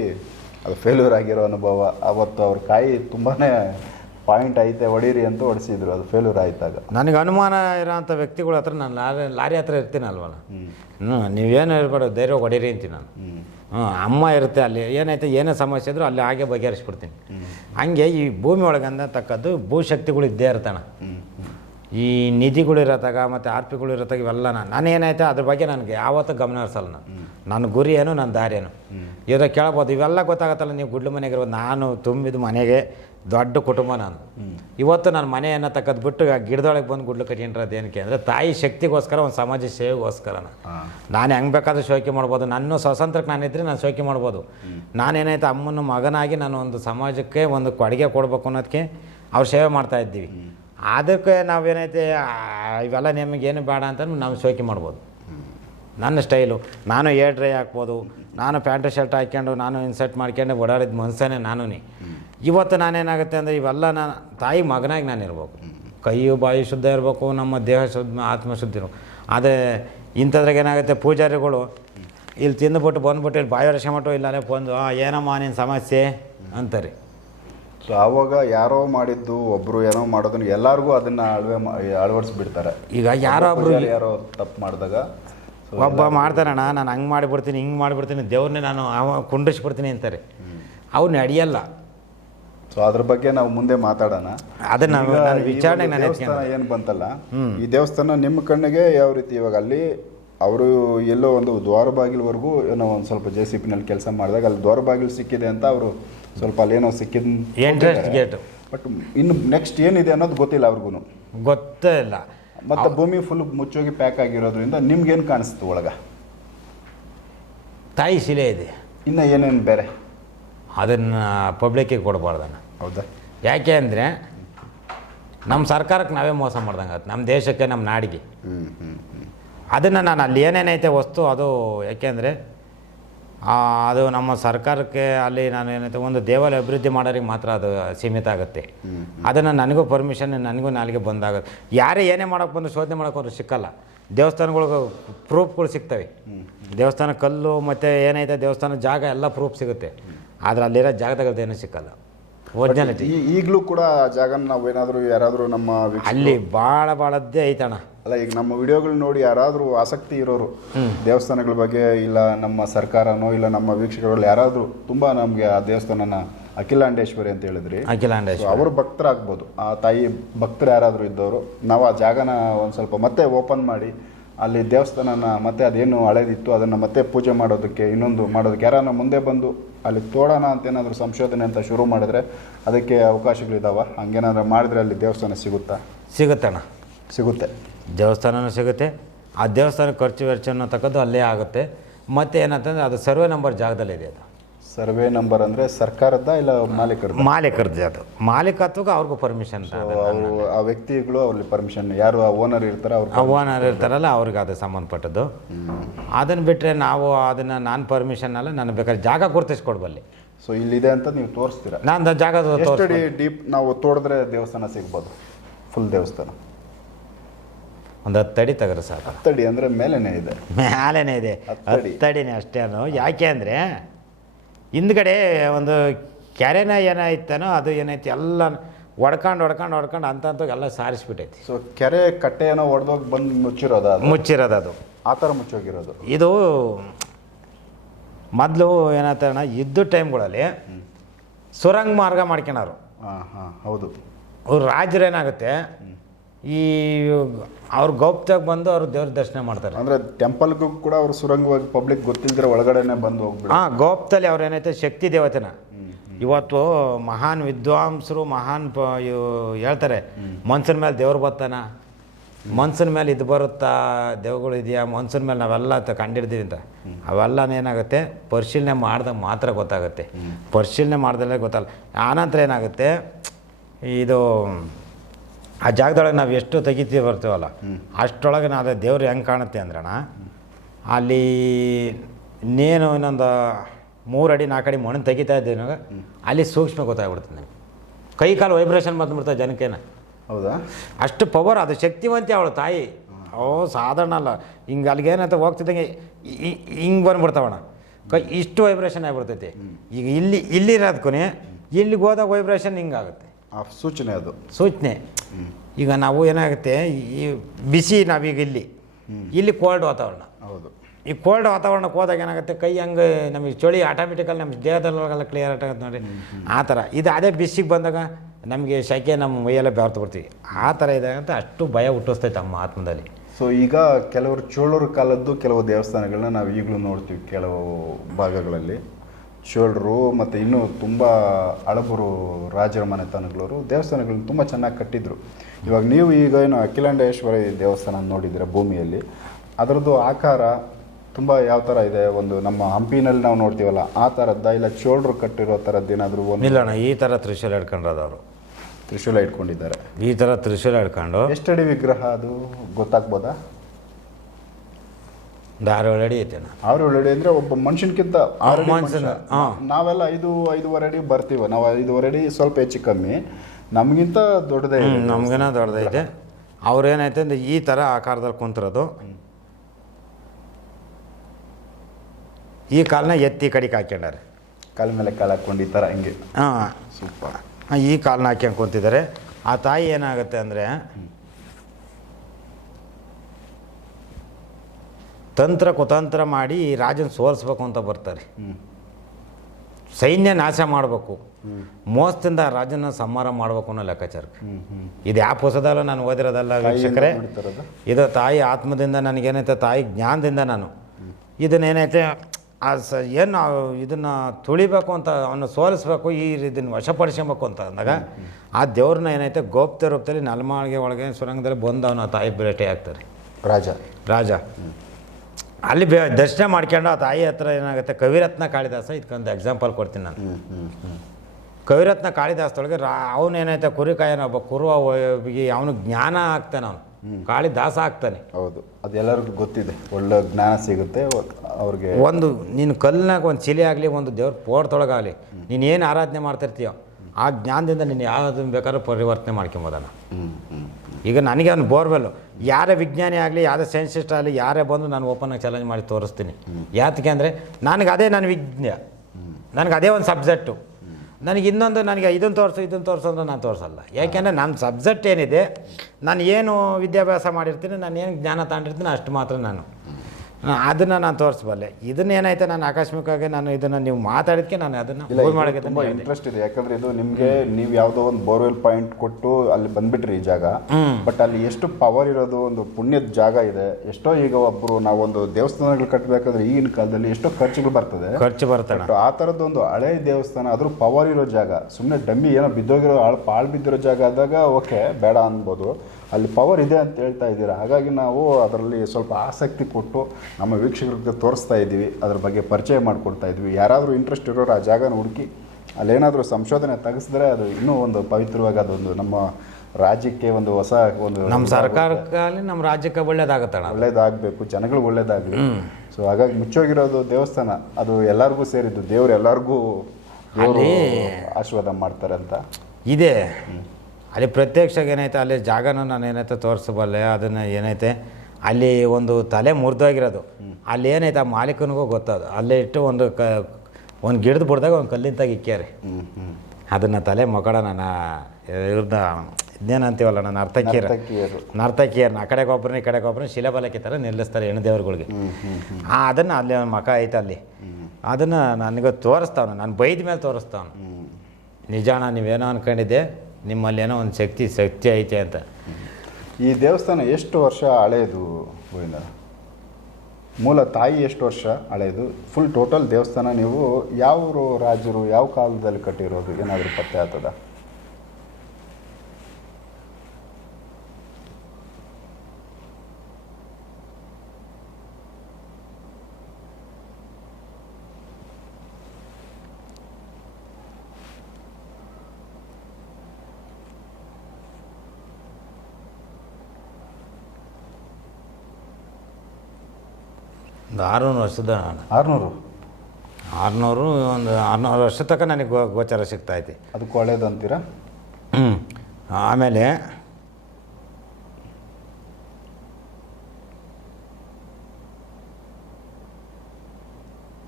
Speaker 2: ಅದು ಫೇಲ್ಯೂರ್ ಆಗಿರೋ ಅನುಭವ ಅವತ್ತು ಅವ್ರ ಕಾಯಿ ತುಂಬಾ ಪಾಯಿಂಟ್ ಐತೆ ಹೊಡೀರಿ ಅಂತ ಹೊಡಿಸಿದ್ರು ಅದು ಫೇಲ್ಯೂರ್ ಆಯ್ತಾಗ.
Speaker 1: ನನಗೆ ಅನುಮಾನ ಇರೋಂಥ ವ್ಯಕ್ತಿಗಳ ಹತ್ರ ನಾನು ಲಾರಿ ಲಾರಿ ಹತ್ರ ಇರ್ತೀನಲ್ವಲ್ಲ? ಹ್ಞೂ ನೀವೇನು ಹೇಳ್ಬೇಡ ಧೈರ್ಯ ಹೊಡೀರಿ ಅಂತೀನಿ ನಾನು. ಹ್ಞೂ ಅಮ್ಮ ಇರುತ್ತೆ ಅಲ್ಲಿ ಏನೈತೆ ಏನೇ ಸಮಸ್ಯೆ ಇದ್ರೂ ಅಲ್ಲಿ ಹಾಗೆ ಬಗೆಹರಿಸ್ಬಿಡ್ತೀನಿ. ಹಂಗೆ ಈ ಭೂಮಿ ಒಳಗಂದ ತಕ್ಕದ್ದು ಭೂಶಕ್ತಿಗಳು ಇದ್ದೇ ಇರ್ತಾನೆ. ಈ ನಿಧಿಗಳು ಇರತ್ತಾಗ ಮತ್ತು ಆರ್ ಪಿಗಳು ಇರತ್ತಾಗ ಇವೆಲ್ಲ ನಾನು. ನಾನೇನಾಯ್ತು ಅದ್ರ ಬಗ್ಗೆ ನನಗೆ ಯಾವತ್ತು ಗಮನ ಹರಿಸಲ್ಲ ನಾನು. ನನ್ನ ಗುರಿ ಏನು ನನ್ನ ದಾರಿ ಏನು ಕೇಳ್ಬೋದು ಇವೆಲ್ಲ ಗೊತ್ತಾಗತ್ತಲ್ಲ ನೀವು ಗುಡ್ಲು ಮನೆಗೆ ಇರೋದು ನಾನು ತುಂಬಿದ ಮನೆಗೆ ದೊಡ್ಡ ಕುಟುಂಬ ನಾನು. ಇವತ್ತು ನನ್ನ ಮನೆಯನ್ನು ಅನ್ನತಕ್ಕದ್ದು ಬಿಟ್ಟು ಗಿಡದೊಳಗೆ ಬಂದು ಗುಡ್ಲು ಕಟ್ಕೊಂಡಿರೋದು ಏನಕ್ಕೆ ಅಂದರೆ ತಾಯಿ ಶಕ್ತಿಗೋಸ್ಕರ ಒಂದು ಸಮಾಜ ಸೇವೆಗೋಸ್ಕರ ನಾನು. ಹೆಂಗೆ ಬೇಕಾದ್ರೂ ಶೋಕಿ ಮಾಡ್ಬೋದು. ನನ್ನ ಸ್ವಾತಂತ್ರ್ಯಕ್ಕೆ ನಾನಿದ್ರೆ ನಾನು ಶೋಕಿ ಮಾಡ್ಬೋದು. ನಾನೇನಾಯ್ತು ಅಮ್ಮನ ಮಗನಾಗಿ ನಾನು ಒಂದು ಸಮಾಜಕ್ಕೆ ಒಂದು ಕೊಡುಗೆ ಕೊಡಬೇಕು ಅನ್ನೋದಕ್ಕೆ ಅವ್ರು ಸೇವೆ ಮಾಡ್ತಾ ಇದ್ದೀವಿ. ಅದಕ್ಕೆ ನಾವೇನೈತೆ ಇವೆಲ್ಲ ನಿಮಗೇನು ಬೇಡ ಅಂತ ನಾವು ಸೋಕಿ ಮಾಡ್ಬೋದು. ನನ್ನ ಸ್ಟೈಲು, ನಾನು ಏರ್ ಡ್ರೈ ಹಾಕ್ಬೋದು, ನಾನು ಪ್ಯಾಂಟು ಶರ್ಟ್ ಹಾಕ್ಕೊಂಡು ನಾನು ಇನ್ಸರ್ಟ್ ಮಾಡ್ಕೊಂಡು ಓಡಾಡಿದ ಮನುಷ್ಯನೇ ನಾನು ಇವತ್ತು ನಾನೇನಾಗುತ್ತೆ ಅಂದರೆ ಇವೆಲ್ಲ ನಾನು ತಾಯಿ ಮಗನಾಗಿ ನಾನು ಇರ್ಬೇಕು ಕೈಯು ಬಾಯಿ ಶುದ್ಧ ಇರಬೇಕು, ನಮ್ಮ ದೇಹ ಶುದ್ಧ, ಆತ್ಮ ಶುದ್ಧ ಇರಬೇಕು. ಆದರೆ ಇಂಥದ್ರಾಗ ಏನಾಗುತ್ತೆ, ಪೂಜಾರಿಗಳು ಇಲ್ಲಿ ತಿಂದುಬಿಟ್ಟು ಬಂದ್ಬಿಟ್ಟು ಇಲ್ಲಿ ಬಾಯಿ ವರ್ಷ ಮಟ್ಟು ಇಲ್ಲ ಬಂದು ಏನಮ್ಮ ನಿನ್ನ ಸಮಸ್ಯೆ? ಅಂತಾರೆ.
Speaker 2: ಸೊ ಆವಾಗ ಯಾರೋ ಮಾಡಿದ್ದು ಒಬ್ರು ಏನೋ ಮಾಡೋದನ್ನ ಎಲ್ಲರಿಗೂ ಅದನ್ನ ಅಳವೆ ಅಳವಡಿಸ್ಬಿಡ್ತಾರೆ.
Speaker 1: ಈಗ ಯಾರೋ ಒಬ್ರು ಯಾರೋ ತಪ್ಪು ಮಾಡಿದಾಗ ಒಬ್ಬ ಮಾಡ್ತಾರಣ್ಣ ನಾನು ಹಂಗೆ ಮಾಡಿಬಿಡ್ತೀನಿ ಹಿಂಗೆ ಮಾಡಿಬಿಡ್ತೀನಿ ದೇವ್ರನ್ನೇ ನಾನು ಅವ ಕುಂಡ್ರಿಸ್ಬಿಡ್ತೀನಿ ಅಂತಾರೆ. ಅವ್ರು ನಡೆಯಲ್ಲ.
Speaker 2: ಸೊ ಅದ್ರ ಬಗ್ಗೆ ನಾವು ಮುಂದೆ ಮಾತಾಡೋಣ.
Speaker 1: ಅದನ್ನ ವಿಚಾರಣೆ ದೇವಸ್ಥಾನ
Speaker 2: ಏನು ಬಂತಲ್ಲ ಈ ದೇವಸ್ಥಾನ ನಿಮ್ಮ ಕಣ್ಣಿಗೆ ಯಾವ ರೀತಿ ಇವಾಗ ಅಲ್ಲಿ ಅವರು ಎಲ್ಲೋ ಒಂದು ದ್ವಾರ ಬಾಗಿಲ್ವರೆಗೂ ಏನೋ ಒಂದು ಸ್ವಲ್ಪ ಜೆ ಸಿ ಪಿನಲ್ಲಿ ಕೆಲಸ ಮಾಡಿದಾಗ ಅಲ್ಲಿ ದ್ವಾರ ಬಾಗಿಲು ಸಿಕ್ಕಿದೆ ಅಂತ ಅವರು ಸ್ವಲ್ಪ ಅಲ್ಲೇನೋ ಸಿಕ್ಕಿದ್
Speaker 1: ಇಂಟ್ರೆಸ್ಟ್ ಗೇಟ್
Speaker 2: ಬಟ್ ಇನ್ನು ನೆಕ್ಸ್ಟ್ ಏನಿದೆ ಅನ್ನೋದು ಗೊತ್ತಿಲ್ಲ ಅವ್ರಿಗೂ
Speaker 1: ಗೊತ್ತೇ ಇಲ್ಲ.
Speaker 2: ಮತ್ತೆ ಭೂಮಿ ಫುಲ್ ಮುಚ್ಚೋಗಿ ಪ್ಯಾಕ್ ಆಗಿರೋದ್ರಿಂದ ನಿಮ್ಗೇನು ಕಾಣಿಸ್ತು ಒಳಗ?
Speaker 1: ತಾಯಿ ಶಿಲೆ ಇದೆ.
Speaker 2: ಇನ್ನು ಏನೇನು ಬೇರೆ?
Speaker 1: ಅದನ್ನು ಪಬ್ಲಿಕ್ಕಿಗೆ ಕೊಡಬಾರ್ದಣ್ಣ ಹೌದಾ? ಯಾಕೆ ಅಂದರೆ ನಮ್ಮ ಸರ್ಕಾರಕ್ಕೆ ನಾವೇ ಮೋಸ ಮಾಡ್ದಂಗೆ ಆಗುತ್ತೆ ನಮ್ಮ ದೇಶಕ್ಕೆ ನಮ್ಮ ನಾಡಿಗೆ. ಅದನ್ನು ನಾನು ಅಲ್ಲಿ ಏನೇನೈತೆ ವಸ್ತು ಅದು ಯಾಕೆಂದರೆ ಅದು ನಮ್ಮ ಸರ್ಕಾರಕ್ಕೆ ಅಲ್ಲಿ ನಾನು ಏನಂತ ಒಂದು ದೇವಾಲಯ ಅಭಿವೃದ್ಧಿ ಮಾಡೋರಿಗೆ ಮಾತ್ರ ಅದು ಸೀಮಿತ ಆಗುತ್ತೆ. ಅದನ್ನು ನನಗೂ ಪರ್ಮಿಷನ್ ನನಗೂ ನಾಲಿಗೆ ಬಂದಾಗುತ್ತೆ. ಯಾರೇ ಏನೇ ಮಾಡೋಕೆ ಬಂದು ಶೋಧನೆ ಮಾಡೋಕೆ ಹೋದ್ರು ಸಿಕ್ಕಲ್ಲ. ದೇವಸ್ಥಾನಗಳಿಗೆ ಪ್ರೂಫ್ಗಳು ಸಿಗ್ತವೆ. ದೇವಸ್ಥಾನ ಕಲ್ಲು ಮತ್ತು ಏನೈತೆ ದೇವಸ್ಥಾನ ಜಾಗ ಎಲ್ಲ ಪ್ರೂಫ್ ಸಿಗುತ್ತೆ. ಆದರೆ ಅಲ್ಲಿರೋ ಜಾಗದಾಗ ಏನೂ ಸಿಕ್ಕಲ್ಲ. ಒರಿಜಿನಾಲಿಟಿ
Speaker 2: ಈಗಲೂ ಕೂಡ ಜಾಗ ಜಾಗನ ನಾವು ಏನಾದರೂ ಯಾರಾದರೂ ನಮ್ಮ
Speaker 1: ಅಲ್ಲಿ ಭಾಳ ಭಾಳದ್ದೇ ಐತಣ
Speaker 2: ಅಲ್ಲ ಈಗ ನಮ್ಮ ವಿಡಿಯೋಗಳು ನೋಡಿ ಯಾರಾದರೂ ಆಸಕ್ತಿ ಇರೋರು ದೇವಸ್ಥಾನಗಳ ಬಗ್ಗೆ ಇಲ್ಲ ನಮ್ಮ ಸರ್ಕಾರನೋ ಇಲ್ಲ ನಮ್ಮ ವೀಕ್ಷಕರಲ್ಲಿ ಯಾರಾದರೂ ತುಂಬ ನಮಗೆ ಆ ದೇವಸ್ಥಾನನ ಅಖಿಲಾಂಡೇಶ್ವರಿ ಅಂತ ಹೇಳಿದ್ರಿ.
Speaker 1: ಅಖಿಲಾಂಡೇಶ್ವರಿ.
Speaker 2: ಅವರು ಭಕ್ತರಾಗ್ಬೋದು. ಆ ತಾಯಿ ಭಕ್ತರು ಯಾರಾದರೂ ಇದ್ದವರು ನಾವು ಆ ಜಾಗನ ಒಂದು ಸ್ವಲ್ಪ ಮತ್ತೆ ಓಪನ್ ಮಾಡಿ ಅಲ್ಲಿ ದೇವಸ್ಥಾನನ ಮತ್ತೆ ಅದೇನು ಹಳೇದಿತ್ತು ಅದನ್ನು ಮತ್ತೆ ಪೂಜೆ ಮಾಡೋದಕ್ಕೆ ಇನ್ನೊಂದು ಮಾಡೋದಕ್ಕೆ ಯಾರನ್ನ ಮುಂದೆ ಬಂದು ಅಲ್ಲಿ ತೋಡೋಣ ಅಂತ ಏನಾದರೂ ಸಂಶೋಧನೆ ಅಂತ ಶುರು ಮಾಡಿದ್ರೆ ಅದಕ್ಕೆ ಅವಕಾಶಗಳಿದ್ದಾವೆ ಹಂಗೇನಾದ್ರು ಮಾಡಿದ್ರೆ ಅಲ್ಲಿ ದೇವಸ್ಥಾನ ಸಿಗುತ್ತಾ? ಸಿಗುತ್ತಣ್ಣ. ಸಿಗುತ್ತೆ.
Speaker 1: ದೇವಸ್ಥಾನವೂ ಸಿಗುತ್ತೆ. ಆ ದೇವಸ್ಥಾನ ಖರ್ಚು ವೆಚ್ಚ ತಕ್ಕದ್ದು ಅಲ್ಲೇ ಆಗುತ್ತೆ. ಮತ್ತು ಏನಂತಂದರೆ ಅದು ಸರ್ವೆ ನಂಬರ್ ಜಾಗದಲ್ಲಿದೆ ಅದು.
Speaker 2: ಸರ್ವೆ ನಂಬರ್ ಅಂದರೆ ಸರ್ಕಾರದ ಇಲ್ಲ ಮಾಲೀಕರ
Speaker 1: ಮಾಲೀಕರದ್ದು ಅದು. ಮಾಲೀಕತ್ವಕ್ಕೆ ಅವ್ರಿಗೂ ಪರ್ಮಿಷನ್
Speaker 2: ಅವರು ಆ ವ್ಯಕ್ತಿಗಳು ಅವ್ರಿಗೆ ಪರ್ಮಿಷನ್ ಯಾರು ಆ ಓನರ್ ಇರ್ತಾರೆ
Speaker 1: ಅವ್ರು ಓನರ್ ಇರ್ತಾರಲ್ಲ ಅವ್ರಿಗೆ ಅದು ಸಂಬಂಧಪಟ್ಟದ್ದು. ಅದನ್ನು ಬಿಟ್ಟರೆ ನಾವು ಅದನ್ನು ನಾನು ಪರ್ಮಿಷನ್ ಅಲ್ಲ ನಾನು ಬೇಕಾದ್ರೆ ಜಾಗ ಗುರುತಿಸ್ಕೊಡ್ಬಲ್ಲಿ
Speaker 2: ಸೊ ಇಲ್ಲಿದೆ ಅಂತ ನೀವು ತೋರಿಸ್ತೀರಾ?
Speaker 1: ನಾನು ಜಾಗದ
Speaker 2: ಅಡಿ ಡೀಪ್ ನಾವು ತೋಡಿದ್ರೆ ದೇವಸ್ಥಾನ ಸಿಗ್ಬೋದು? ಫುಲ್ ದೇವಸ್ಥಾನ.
Speaker 1: ಒಂದು ಹತ್ತಡಿ ತಗರ ಸರ್
Speaker 2: ಹತ್ತಡಿ ಅಂದರೆ ಮೇಲೇನೆ ಇದೆ.
Speaker 1: ಮೇಲೇನೇ ಇದೆ. ಹತ್ತಡಿ. ಹತ್ತಡಿನೇ ಅಷ್ಟೇನು ಯಾಕೆ ಅಂದರೆ ಹಿಂದ್ಗಡೆ ಒಂದು ಕೆರೆನ ಏನಾಯ್ತಾನೋ ಅದು ಏನೈತಿ ಎಲ್ಲ ಒಡ್ಕೊಂಡು ಒಡ್ಕೊಂಡು ಒಡ್ಕೊಂಡು ಅಂತ ಎಲ್ಲ ಸಾರಿಸ್ಬಿಟ್ಟೈತಿ.
Speaker 2: ಸೊ ಕೆರೆ ಕಟ್ಟೆ ಏನೋ ಒಡೆದೋಗಿ ಬಂದು ಮುಚ್ಚಿರೋದು ಅದು? ಮುಚ್ಚಿರೋದು ಅದು. ಆ ಥರ ಮುಚ್ಚೋಗಿರೋದು
Speaker 1: ಇದು ಮೊದಲು ಏನಾಯ್ತಣ್ಣ ಇದ್ದ ಟೈಮ್ಗಳಲ್ಲಿ ಸುರಂಗ ಮಾರ್ಗ ಮಾಡ್ಕೊಳೋರು
Speaker 2: ಹಾಂ ಹಾಂ ಹೌದು.
Speaker 1: ಅವ್ರು ರಾಜರೇನಾಗುತ್ತೆ ಈ ಅವ್ರ ಗೌಪ್ತಾಗ ಬಂದು ಅವ್ರು ದೇವ್ರ ದರ್ಶನ ಮಾಡ್ತಾರೆ.
Speaker 2: ಅಂದರೆ ಟೆಂಪಲ್ಗೂ ಕೂಡ ಅವ್ರು ಸುರಂಗವಾಗಿ ಪಬ್ಲಿಕ್ ಗೊತ್ತಿಲ್ದಿರೋ ಒಳಗಡೆನೆ ಬಂದು ಹೋಗ್ಬಿಟ್ಟು
Speaker 1: ಹಾಂ ಗೋಪ್ತಲ್ಲಿ ಅವ್ರು ಏನೈತೆ ಶಕ್ತಿ ದೇವತೆನ. ಇವತ್ತು ಮಹಾನ್ ವಿದ್ವಾಂಸರು ಮಹಾನ್ ಪ ಹೇಳ್ತಾರೆ ಮನ್ಸನ್ ಮೇಲೆ ದೇವ್ರು ಬರ್ತಾನ. ಮನ್ಸನ್ ಮೇಲೆ ಇದು ಬರುತ್ತಾ ದೇವ್ಗಳು ಇದೆಯಾ ಮನ್ಸನ್ ಮೇಲೆ ನಾವೆಲ್ಲ ಕಂಡಿಡ್ದೀವಿ ಅಂತ. ಅವೆಲ್ಲ ಏನಾಗುತ್ತೆ ಪರಿಶೀಲನೆ ಮಾಡಿದಾಗ ಮಾತ್ರ ಗೊತ್ತಾಗುತ್ತೆ. ಪರಿಶೀಲನೆ ಮಾಡ್ದಲ್ಲೇ ಗೊತ್ತಲ್ಲ. ಆನಂತರ ಏನಾಗುತ್ತೆ ಇದು ಆ ಜಾಗದೊಳಗೆ ನಾವು ಎಷ್ಟು ತೆಗಿತೀವಿ ಬರ್ತೀವಲ್ಲ ಅಷ್ಟರೊಳಗೆ ನಾವು ದೇವ್ರು ಹೆಂಗೆ ಕಾಣುತ್ತೆ ಅಂದ್ರಣ ಅಲ್ಲಿ ಇನ್ನೇನು ಇನ್ನೊಂದು ಮೂರು ಅಡಿ ನಾಲ್ಕು ಅಡಿ ಮಣ್ಣು ತೆಗಿತಾ ಇದ್ದೀವಿ ಅಲ್ಲಿ ಸೂಕ್ಷ್ಮ ಗೊತ್ತಾಗ್ಬಿಡ್ತದೆ ನನಗೆ ಕೈ ಕಾಲು ವೈಬ್ರೇಷನ್ ಬಂದ್ಬಿಡ್ತದೆ ಜನಕ್ಕೇನ. ಹೌದಾ? ಅಷ್ಟು ಪವರ್ ಅದು ಶಕ್ತಿವಂತೆ ಅವಳು ತಾಯಿ. ಓ ಸಾಧಾರಣ ಅಲ್ಲ. ಹಿಂಗೆ ಅಲ್ಲಿಗೇನಂತ ಹೋಗ್ತಿದ್ದಂಗೆ ಹಿಂಗೆ ಬಂದ್ಬಿಡ್ತಾವಣ ಕೈ ಇಷ್ಟು ವೈಬ್ರೇಷನ್ ಆಗಿಬಿಡ್ತೈತಿ. ಈಗ ಇಲ್ಲಿ ಇಲ್ಲಿರೋದ್ಕೂ ಇಲ್ಲಿಗೆ ಹೋದಾಗ ವೈಬ್ರೇಷನ್ ಹಿಂಗಾಗುತ್ತೆ ಸೂಚನೆ ಅದು. ಸೂಚನೆ. ಈಗ ನಾವು ಏನಾಗುತ್ತೆ ಈ ಬಿಸಿ ನಾವೀಗ ಇಲ್ಲಿ. ಇಲ್ಲಿ ಕೋಲ್ಡ್ ವಾತಾವರಣ. ಹೌದು. ಈ ಕೋಲ್ಡ್ ವಾತಾವರಣಕ್ಕೆ ಹೋದಾಗ ಏನಾಗುತ್ತೆ ಕೈ ಹಂಗೆ ನಮಗೆ ಚಳಿ ಆಟೋಮೆಟಿಕಲ್ ನಮ್ಮ ದೇಹದಲ್ಲೆಲ್ಲ ಕ್ಲಿಯರ್ ಆಗುತ್ತೆ ನೋಡಿ. ಆ ಥರ. ಇದು ಅದೇ ಬಿಸಿಗೆ ಬಂದಾಗ ನಮಗೆ ಶಕೆ ನಮ್ಮ ಮೈಯೆಲ್ಲ ಬೆವರ್ತು ಬಿಡ್ತೀವಿ. ಆ ಥರ ಅಂತ ಅಷ್ಟು ಭಯ ಹುಟ್ಟಿಸ್ತೈತೆ ನಮ್ಮ ಆತ್ಮದಲ್ಲಿ.
Speaker 2: ಸೊ ಈಗ ಕೆಲವರು ಚೋಳರ ಕಾಲದ್ದು ಕೆಲವು ದೇವಸ್ಥಾನಗಳನ್ನ ನಾವು ಈಗಲೂ ನೋಡ್ತೀವಿ ಕೆಲವು ಭಾಗಗಳಲ್ಲಿ. ಚೋಳರು ಮತ್ತು ಇನ್ನೂ ತುಂಬ ಹಳಬರು ರಾಜರ ಮನೆತನಗಳವರು ದೇವಸ್ಥಾನಗಳನ್ನ ತುಂಬ ಚೆನ್ನಾಗಿ ಕಟ್ಟಿದ್ರು. ಇವಾಗ ನೀವು ಈಗ ಏನು ಅಖಿಲಾಂಡೇಶ್ವರಿ ದೇವಸ್ಥಾನ ನೋಡಿದ್ದೀರ ಭೂಮಿಯಲ್ಲಿ? ಅದರದ್ದು ಆಕಾರ ತುಂಬ ಯಾವ ಥರ ಇದೆ? ಒಂದು ನಮ್ಮ ಹಂಪಿನಲ್ಲಿ ನಾವು ನೋಡ್ತೀವಲ್ಲ ಆ ಥರದ್ದ ಇಲ್ಲ ಚೋಳರು ಕಟ್ಟಿರೋ ಥರದ್ದು ಏನಾದರೂ
Speaker 1: ಒಂದು ಇಲ್ಲಣ್ಣ ಈ ಥರ ತ್ರಿಶೂಲ ಹಿಡ್ಕೊಂಡ್ರದವರು ಅವರು.
Speaker 2: ತ್ರಿಶೂಲ ಇಟ್ಕೊಂಡಿದ್ದಾರೆ.
Speaker 1: ಈ ಥರ ತ್ರಿಶೂಲ ಹಿಡ್ಕೊಂಡು
Speaker 2: ಎಷ್ಟಡಿ ವಿಗ್ರಹ ಅದು? ಗೊತ್ತಾಗ್ಬೋದಾ?
Speaker 1: ಒಂದು ಆರು ಏಳು ಅಡಿ ಐತೆ
Speaker 2: ಆರು ಏಳು ಅಡಿ ಅಂದ್ರೆ ಒಬ್ಬ ಮನುಷ್ಯನಕ್ಕಿಂತ
Speaker 1: ಆರು ಅಡಿ ಮನುಷ್ಯನ, ಮನುಷ್ಯ.
Speaker 2: ಹಾ. ನಾವೆಲ್ಲ ಐದು ಐದೂವರೆ ಅಡಿ ಬರ್ತೀವಿ. ನಾವು ಐದೂವರೆ ಅಡಿ ಸ್ವಲ್ಪ ಹೆಚ್ಚು ಕಮ್ಮಿ. ನಮಗಿಂತ ದೊಡ್ಡದೇ ಇದೆ.
Speaker 1: ನಮ್ಗೇನ ದೊಡ್ಡದೈತೆ ಅವ್ರೇನೈತೆ ಅಂದ್ರೆ ಈ ಥರ ಆಕಾರದಲ್ಲಿ ಕುಂತಿರೋದು. ಈ ಕಾಲನ ಎತ್ತಿ ಕಡಿಗೆ ಹಾಕ್ಯಂಡಾರೆ.
Speaker 2: ಕಾಲ ಮೇಲೆ ಕಾಲು ಹಾಕೊಂಡು ಈ ಥರ ಹಿಂಗೆ.
Speaker 1: ಹಾಂ. ಸೂಪರ್. ಈ ಕಾಲನ್ನ ಹಾಕ್ಯಂಡು ಕುಂತಿದ್ದಾರೆ ಆ ತಾಯಿ ಏನಾಗುತ್ತೆ ಅಂದರೆ ತಂತ್ರ ಕುತಂತ್ರ ಮಾಡಿ ರಾಜನ ಸೋಲಿಸ್ಬೇಕು ಅಂತ ಬರ್ತಾರೆ. ಸೈನ್ಯ ನಾಶ ಮಾಡಬೇಕು. ಮೋಸದಿಂದ ರಾಜನ ಸಂಹಾರ ಮಾಡಬೇಕು ಅನ್ನೋ ಲೆಕ್ಕಾಚಾರಕ್ಕೆ. ಇದು ಯಾವ ಹೊಸದಲ್ಲ ನಾನು ಓದಿರೋದಲ್ಲ ವೀಕ್ಷಕರೇ. ಇದು ತಾಯಿ ಆತ್ಮದಿಂದ ನನಗೇನೈತೆ ತಾಯಿ ಜ್ಞಾನದಿಂದ ನಾನು. ಇದನ್ನೇನೈತೆ ಆ ಸ ಏನು ಇದನ್ನು ತುಳಿಬೇಕು ಅಂತ ಅವನ್ನ ಸೋಲಿಸ್ಬೇಕು ಈ ಇದನ್ನು ವಶಪಡಿಸ್ಕೊಬೇಕು ಅಂತ ಅಂದಾಗ ಆ ದೇವ್ರನ್ನ ಏನೈತೆ? ಗೋಪ್ತ ರೂಪದಲ್ಲಿ ನಲ್ಮಾಳಿಗೆ ಒಳಗೆ ಸುರಂಗದಲ್ಲಿ ಬಂದು ಅವನ ತಾಯಿ ಭೇಟಿ ಆಗ್ತಾರೆ. ರಾಜ. ರಾಜ. ಅಲ್ಲಿ ಬೆ ದರ್ಶನ ಮಾಡ್ಕೊಂಡು ಆ ತಾಯಿ ಹತ್ರ ಏನಾಗುತ್ತೆ? ಕವಿರತ್ನ ಕಾಳಿದಾಸ ಇದಕ್ಕೊಂದು ಎಕ್ಸಾಂಪಲ್ ಕೊಡ್ತೀನಿ ನಾನು. ಕವಿರತ್ನ ಕಾಳಿದಾಸದೊಳಗೆ ರಾ ಅವನೇನೈತೆ ಕುರಿಕಾಯನ ಒಬ್ಬ ಕುರುವ ಅವನು ಜ್ಞಾನ ಆಗ್ತಾನೆ ಅವನು. ಕಾಳಿದಾಸ ಆಗ್ತಾನೆ.
Speaker 2: ಹೌದು. ಅದೆಲ್ಲರಿಗೂ ಗೊತ್ತಿದೆ. ಒಳ್ಳೆ ಜ್ಞಾನ ಸಿಗುತ್ತೆ ಅವ್ರಿಗೆ
Speaker 1: ಒಂದು ನೀನು ಕಲ್ಲಿನಾಗ ಒಂದು ಚಿಲೆ ಆಗಲಿ ಒಂದು ದೇವ್ರ ಪೋಡ್ತೊಳಗಾಗಲಿ ನೀನು ಏನು ಆರಾಧನೆ ಮಾಡ್ತಿರ್ತೀಯೋ ಆ ಜ್ಞಾನದಿಂದ ನೀನು ಯಾವುದನ್ನು ಬೇಕಾದ್ರೂ ಪರಿವರ್ತನೆ ಮಾಡ್ಕೊಬೋದಣ್ಣ. ಈಗ ನನಗೆ ಅವ್ನು ಬೋರ್ವೆಲ್ಲು ಯಾರೇ ವಿಜ್ಞಾನಿ ಆಗಲಿ, ಯಾರೇ ಸೈನ್ಸಿಸ್ಟ್ ಆಗಲಿ, ಯಾರೇ ಬಂದು ನಾನು ಓಪನಾಗಿ ಚಾಲೆಂಜ್ ಮಾಡಿ ತೋರಿಸ್ತೀನಿ. ಯಾತಕ್ಕೆ ಅಂದರೆ, ನನಗೆ ಅದೇ ನನ್ನ ವಿಜ್ಞ. ನನಗೆ ಅದೇ ಒಂದು ಸಬ್ಜೆಕ್ಟು ನನಗೆ ಇನ್ನೊಂದು, ನನಗೆ ಇದನ್ನು ತೋರಿಸು ಇದನ್ನು ತೋರಿಸು ಅಂದ್ರೆ ನಾನು ತೋರಿಸಲ್ಲ. ಯಾಕೆಂದರೆ ನನ್ನ ಸಬ್ಜೆಕ್ಟ್ ಏನಿದೆ, ನಾನು ಏನು ವಿದ್ಯಾಭ್ಯಾಸ ಮಾಡಿರ್ತೀನಿ, ನಾನು ಏನು ಜ್ಞಾನ ತಾಂಡಿರ್ತೀನಿ ಅಷ್ಟು ಮಾತ್ರ ನಾನು. ಅದನ್ನು ನಾನು ತೋರಿಸ್ಬಲ್ಲೆ. ಇದನ್ನ ಏನೈತೆ ನಾನು ಆಕಸ್ಮಿಕವಾಗಿ ನಾನು ಇದನ್ನ ನೀವು ಮಾತಾಡಿದ್ಕೆ ನಾನು ಅದನ್ನ ಇಲ್ಲ ಹೋಗಿ ಮಾಡೋಕ್ಕೆ
Speaker 2: ತುಂಬಾ ಇಂಟ್ರೆಸ್ಟ್ ಇದೆ. ಯಾಕಂದ್ರೆ ಇದು ನಿಮ್ಗೆ ನೀವು ಯಾವ್ದೋ ಒಂದು ಬೋರ್ವೆಲ್ ಪಾಯಿಂಟ್ ಕೊಟ್ಟು ಅಲ್ಲಿ ಬಂದ್ಬಿಟ್ರಿ ಈ ಜಾಗ. ಬಟ್ ಅಲ್ಲಿ ಎಷ್ಟು ಪವರ್ ಇರೋದು ಒಂದು ಪುಣ್ಯದ ಜಾಗ ಇದೆ. ಎಷ್ಟೋ ಈಗ ಒಬ್ರು ನಾವೊಂದು ದೇವಸ್ಥಾನಗಳು ಕಟ್ಟಬೇಕಾದ್ರೆ ಈಗಿನ ಕಾಲದಲ್ಲಿ ಎಷ್ಟೋ ಖರ್ಚುಗಳು ಬರ್ತದೆ.
Speaker 1: ಖರ್ಚು ಬರ್ತದೆ
Speaker 2: ಆ ಥರದ್ದು ಒಂದು ಹಳೆ ದೇವಸ್ಥಾನ ಅದ್ರ ಪವರ್ ಇರೋ ಜಾಗ ಸುಮ್ಮನೆ ಡಮ್ಮಿ ಏನೋ ಬಿದ್ದೋಗಿರೋ ಆಳ್ ಪಾಳ್ ಬಿದ್ದಿರೋ ಜಾಗ ಆದಾಗ ಓಕೆ ಬೇಡ ಅನ್ಬೋದು. ಅಲ್ಲಿ ಪವರ್ ಇದೆ ಅಂತ ಹೇಳ್ತಾ ಇದ್ದೀರಾ? ಹಾಗಾಗಿ ನಾವು ಅದರಲ್ಲಿ ಸ್ವಲ್ಪ ಆಸಕ್ತಿ ಕೊಟ್ಟು ನಮ್ಮ ವೀಕ್ಷಕರಿಗೆ ತೋರಿಸ್ತಾ ಇದ್ದೀವಿ ಅದ್ರ ಬಗ್ಗೆ ಪರಿಚಯ ಮಾಡಿಕೊಡ್ತಾ ಇದ್ವಿ ಯಾರಾದರೂ ಇಂಟ್ರೆಸ್ಟ್ ಇರೋರು ಆ ಜಾಗನ ಹುಡುಕಿ ಅಲ್ಲೇನಾದರೂ ಸಂಶೋಧನೆ ತೆಗೆಸಿದ್ರೆ ಅದು ಇನ್ನೂ ಒಂದು ಪವಿತ್ರವಾಗಿ ಅದೊಂದು ನಮ್ಮ ರಾಜ್ಯಕ್ಕೆ ಒಂದು ಹೊಸ ಒಂದು
Speaker 1: ನಮ್ಮ ಸರ್ಕಾರಕ್ಕಾಗಲಿ ನಮ್ಮ ರಾಜ್ಯಕ್ಕೆ ಒಳ್ಳೇದಾಗತ್ತಣ
Speaker 2: ಒಳ್ಳೇದಾಗಬೇಕು ಜನಗಳು ಒಳ್ಳೇದಾಗಲಿ ಸೊ ಹಾಗಾಗಿ ಮುಚ್ಚೋಗಿರೋದು ದೇವಸ್ಥಾನ ಅದು ಎಲ್ಲರಿಗೂ ಸೇರಿದ್ದು ದೇವರು ಎಲ್ಲರಿಗೂ ಆಶೀರ್ವಾದ ಮಾಡ್ತಾರೆ ಅಂತ.
Speaker 1: ಇದೆ. ಅಲ್ಲಿ ಪ್ರತ್ಯಕ್ಷ ಏನೈತೆ ಅಲ್ಲಿ ಜಾಗನೂ ನಾನು ಏನೈತೆ ತೋರಿಸಬಲ್ಲೆ? ಅದನ್ನು ಏನೈತೆ? ಅಲ್ಲಿ ಒಂದು ತಲೆ ಮುರಿದೋಗಿರೋದು. ಅಲ್ಲಿ ಏನೈತೆ? ಆ ಮಾಲೀಕನಿಗೂ ಗೊತ್ತದು. ಅಲ್ಲೇ ಇಟ್ಟು ಒಂದು ಕ ಒಂದು ಗಿಡದ ಬಿಡ್ದಾಗ ಒಂದು ಕಲ್ಲಿಂತಾಗ ಇಕ್ಕ್ಯಾರೆ ಅದನ್ನು ತಲೆ ಮಕ್ಕಳ ನಾನು ಇವ್ರನ್ನ ಇದೇನಂತೀವಲ್ಲ ನಾನು ನರ್ತಕಿಯರ್. ನರ್ತಕಿಯರು. ನರ್ತಕಿಯರ್ನ ಆ ಕಡೆಗೆ ಒಬ್ಬರನ್ನ ಈ ಕಡೆಗೆ ಒಬ್ಬರನ್ನ ಶಿಲಾಬಲಕ್ಕೆ ಥರ ನಿಲ್ಲಿಸ್ತಾರೆ ಹೆಣ್ಣು ದೇವ್ರುಗಳಿಗೆ. ಹ್ಮ್ ಹ್ಮ್ ಹ್ಮ್. ಆ ಅದನ್ನು ಅಲ್ಲಿ ಒಂದು ಮಕ ಐತೆ ಅಲ್ಲಿ. ಅದನ್ನು ನನಗೆ ತೋರಿಸ್ತಾವನು. ನಾನು ಬೈದ ಮೇಲೆ ತೋರಿಸ್ತಾವನು. ನಿಜಾಣ ನೀವೇನೋ ಅನ್ಕೊಂಡಿದ್ದೆ? ನಿಮ್ಮಲ್ಲಿ ಏನೋ ಒಂದು ಶಕ್ತಿ ಶಕ್ತಿ ಐತೆ ಅಂತ.
Speaker 2: ಈ ದೇವಸ್ಥಾನ ಎಷ್ಟು ವರ್ಷ ಹಳೆಯದು ಗೋವಿಂದ? ಮೂಲ ತಾಯಿ ಎಷ್ಟು ವರ್ಷ ಹಳೆಯದು ಫುಲ್ ಟೋಟಲ್ ದೇವಸ್ಥಾನ ನೀವು ಯಾವ ರಾಜರು ಯಾವ ಕಾಲದಲ್ಲಿ ಕಟ್ಟಿರೋದು? ಏನಾದರೂ ಪತ್ತೆ ಆಗ್ತದ?
Speaker 1: ಒಂದು ಆರುನೂರು ವರ್ಷದ ಆರುನೂರು? ಆರುನೂರು ಒಂದು ಆರುನೂರು ವರ್ಷ ತನಕ ನನಗೆ ಗೋ ಗೋಚರ ಸಿಗ್ತೈತಿ
Speaker 2: ಅದಕ್ಕೆ ಒಳ್ಳೇದು ಅಂತೀರಾ?
Speaker 1: ಹ್ಞೂ ಆಮೇಲೆ